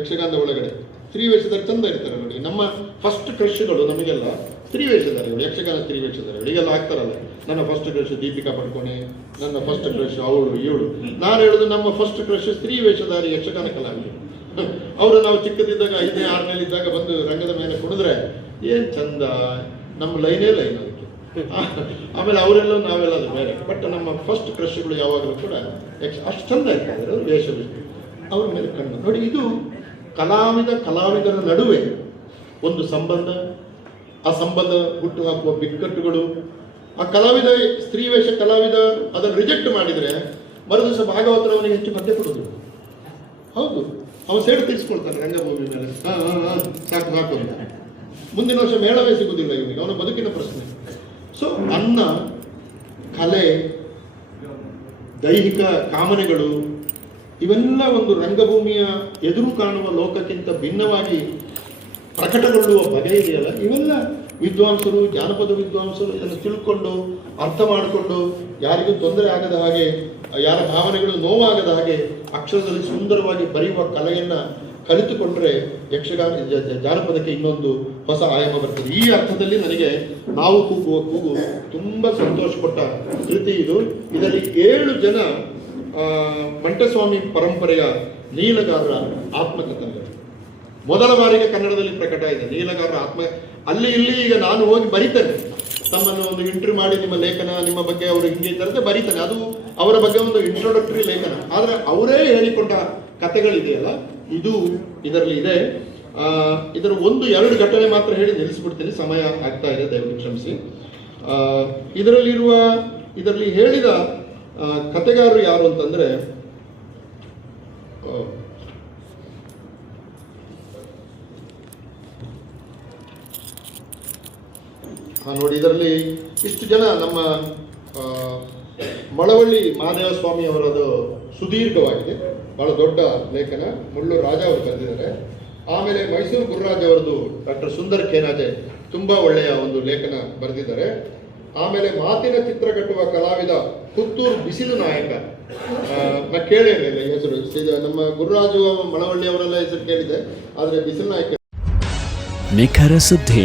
ಯಕ್ಷಗಾನದ ಒಳಗಡೆ. ಸ್ತ್ರೀ ವೇಷಧಾರಿ ಚಂದ ಇರ್ತಾರೆ ನೋಡಿ. ನಮ್ಮ ಫಸ್ಟ್ ಕ್ರಶ್ಗಳು ನಮಗೆಲ್ಲ ಸ್ತ್ರೀ ವೇಷಧಾರಿಗಳು ಯಕ್ಷಗಾನ ತ್ರಿವೇಷಧಾರಿ ಇವಳು ಈಗೆಲ್ಲ ಆಗ್ತಾರಲ್ಲ ನನ್ನ ಫಸ್ಟ್ ಕ್ರಶ್ ದೀಪಿಕಾ ಪಡ್ಕೊಣೆ, ನನ್ನ ಫಸ್ಟ್ ಕ್ರಶ್ ಅವಳು, ಇವಳು. ನಾನು ಹೇಳುದು ನಮ್ಮ ಫಸ್ಟ್ ಕ್ರಶ್ ಸ್ತ್ರೀ ವೇಷಧಾರಿ ಯಕ್ಷಗಾನ ಕಲಾವಿದರು. ಅವರು ನಾವು ಚಿಕ್ಕದಿದ್ದಾಗ ಐದನೇ ಆರನೇ ಇದ್ದಾಗ ಬಂದು ರಂಗದ ಮೇಲೆ ಕುಡಿದ್ರೆ ಏನ್ ಚಂದ, ನಮ್ಮ ಲೈನೇ ಲೈನ್ ಅದಕ್ಕೆ ಆಮೇಲೆ ಅವರೆಲ್ಲ ನಾವೆಲ್ಲ ಅದು ಬೇರೆ ಬಟ್ ನಮ್ಮ ಫಸ್ಟ್ ಕ್ರಶ್ಗಳು ಯಾವಾಗಲೂ ಕೂಡ ಯಕ್ಷ, ಅಷ್ಟು ಚಂದ ಇರ್ತಾರೆ ಅವರು ವೇಷ ಅವ್ರ ಮೇಲೆ ಕಣ್ಣು. ನೋಡಿ, ಇದು ಕಲಾವಿದ, ಕಲಾವಿದರ ನಡುವೆ ಒಂದು ಸಂಬಂಧ ಆ ಸಂಬಂಧ ಹುಟ್ಟು ಹಾಕುವ ಬಿಕ್ಕಟ್ಟುಗಳು, ಆ ಕಲಾವಿದ, ಸ್ತ್ರೀ ವೇಷ ಕಲಾವಿದ ಅದನ್ನು ರಿಜೆಕ್ಟ್ ಮಾಡಿದರೆ ಮರುದಿವಸ ಭಾಗವತರ ಅವನಿಗೆ ಹೆಚ್ಚು ಮದ್ಯ ಕೊಡೋದು. ಹೌದು. ಅವ ಸೇಡು ತೀರಿಸ್ಕೊಳ್ತಾನೆ ರಂಗಭೂಮಿ ಮೇಲೆ. ಹಾ ಹಾ ಹಾ, ಸಾಕು ಸಾಕು ಮುಂದಿನ ವರ್ಷ ಮೇಳವೇ ಸಿಗುವುದಿಲ್ಲ ಇವನಿಗೆ. ಅವನ ಬದುಕಿನ ಪ್ರಶ್ನೆ. ಸೊ ಅನ್ನ, ಕಲೆ, ದೈಹಿಕ ಕಾಮನೆಗಳು, ಇವೆಲ್ಲ ಒಂದು ರಂಗಭೂಮಿಯ ಎದುರು ಕಾಣುವ ಲೋಕಕ್ಕಿಂತ ಭಿನ್ನವಾಗಿ ಪ್ರಕಟಗೊಳ್ಳುವ ಬಗೆ ಇದೆಯಲ್ಲ? ಇವೆಲ್ಲ ವಿದ್ವಾಂಸರು, ಜಾನಪದ ವಿದ್ವಾಂಸರು ಇದನ್ನು ತಿಳ್ಕೊಂಡು, ಅರ್ಥ ಮಾಡಿಕೊಂಡು ಯಾರಿಗೂ ತೊಂದರೆ ಆಗದ ಹಾಗೆ, ಯಾರ ಭಾವನೆಗಳು ನೋವಾಗದ ಹಾಗೆ ಅಕ್ಷರದಲ್ಲಿ ಸುಂದರವಾಗಿ ಬರೆಯುವ ಕಲೆಯನ್ನು ಕಲಿತುಕೊಂಡ್ರೆ ಯಕ್ಷಗಾನ ಜಾನಪದಕ್ಕೆ ಇನ್ನೊಂದು ಹೊಸ ಆಯಾಮ ಬರ್ತದೆ. ಈ ಅರ್ಥದಲ್ಲಿ ನನಗೆ ನಾವು ಕೂಗುವ ಕೂಗು ತುಂಬ ಸಂತೋಷ ಕೊಟ್ಟ ಕೃತಿ ಇದು. ಇದರಲ್ಲಿ ಏಳು ಜನ ಮಂಟಸ್ವಾಮಿ ಪರಂಪರೆಯ ನೀಲಗಾರರ ಆತ್ಮಕಥನಗಳು. ಮೊದಲ ಬಾರಿಗೆ ಕನ್ನಡದಲ್ಲಿ ಪ್ರಕಟ ಇದೆ. ನೀಲಗಾರರ ಆತ್ಮ, ಅಲ್ಲಿ ಇಲ್ಲಿ ಈಗ ನಾನು ಹೋಗಿ ಬರಿತೇನೆ. ತಮ್ಮನ್ನು ಒಂದು ಇಂಟ್ರಿ ಮಾಡಿ ನಿಮ್ಮ ಲೇಖನ, ನಿಮ್ಮ ಬಗ್ಗೆ ಅವರು ಹಿಂಗೆ ಇದ್ದಾರೆ ಬರಿತಾನೆ. ಅದು ಅವರ ಬಗ್ಗೆ ಒಂದು ಇಂಟ್ರೊಡಕ್ಟರಿ ಲೇಖನ. ಆದರೆ ಅವರೇ ಹೇಳಿಕೊಂಡ ಕತೆಗಳಿದೆಯಲ್ಲ ಇದು ಇದರಲ್ಲಿ ಇದೆ. ಇದರ ಒಂದು ಎರಡು ಘಟನೆ ಮಾತ್ರ ಹೇಳಿ ನಿಲ್ಲಿಸ್ಬಿಡ್ತೀನಿ. ಸಮಯ ಆಗ್ತಾ ಇದೆ, ದಯವಿಟ್ಟು ಕ್ಷಮಿಸಿ. ಇದರಲ್ಲಿರುವ, ಇದರಲ್ಲಿ ಹೇಳಿದ ಕತೆಗಾರರು ಯಾರು ಅಂತಂದ್ರೆ ನೋಡಿ, ಇದರಲ್ಲಿ ಇಷ್ಟು ಜನ ನಮ್ಮ ಮಳವಳ್ಳಿ ಮಹಾದೇವ ಸ್ವಾಮಿ ಅವರದು ಸುದೀರ್ಘವಾಗಿದೆ. ಬಹಳ ದೊಡ್ಡ ಲೇಖನ. ಮುಳ್ಳು ರಾಜ ಅವರು ಬರೆದಿದ್ದಾರೆ. ಆಮೇಲೆ ಮೈಸೂರು ಗುರುರಾಜ್ ಅವರದು ಡಾಕ್ಟರ್ ಸುಂದರ್ ಖೇನಾಜೆ ತುಂಬಾ ಒಳ್ಳೆಯ ಒಂದು ಲೇಖನ ಬರೆದಿದ್ದಾರೆ. ಆಮೇಲೆ ಮಾತಿನ ಚಿತ್ರ ಕಟ್ಟುವ ಕಲಾವಿದ ಪುತ್ತೂರು ಬಿಸಿಲು ನಾಯಕ. ನಾ ಕೇಳಿರಲಿಲ್ಲ ಹೆಸರು. ನಮ್ಮ ಗುರುರಾಜು ಮಳವಳ್ಳಿ ಅವರೆಲ್ಲ ಹೆಸರು ಕೇಳಿದೆ ಆದರೆ ಬಿಸಿಲು ನಾಯಕ ನಿಖರ ಸುದ್ದಿ.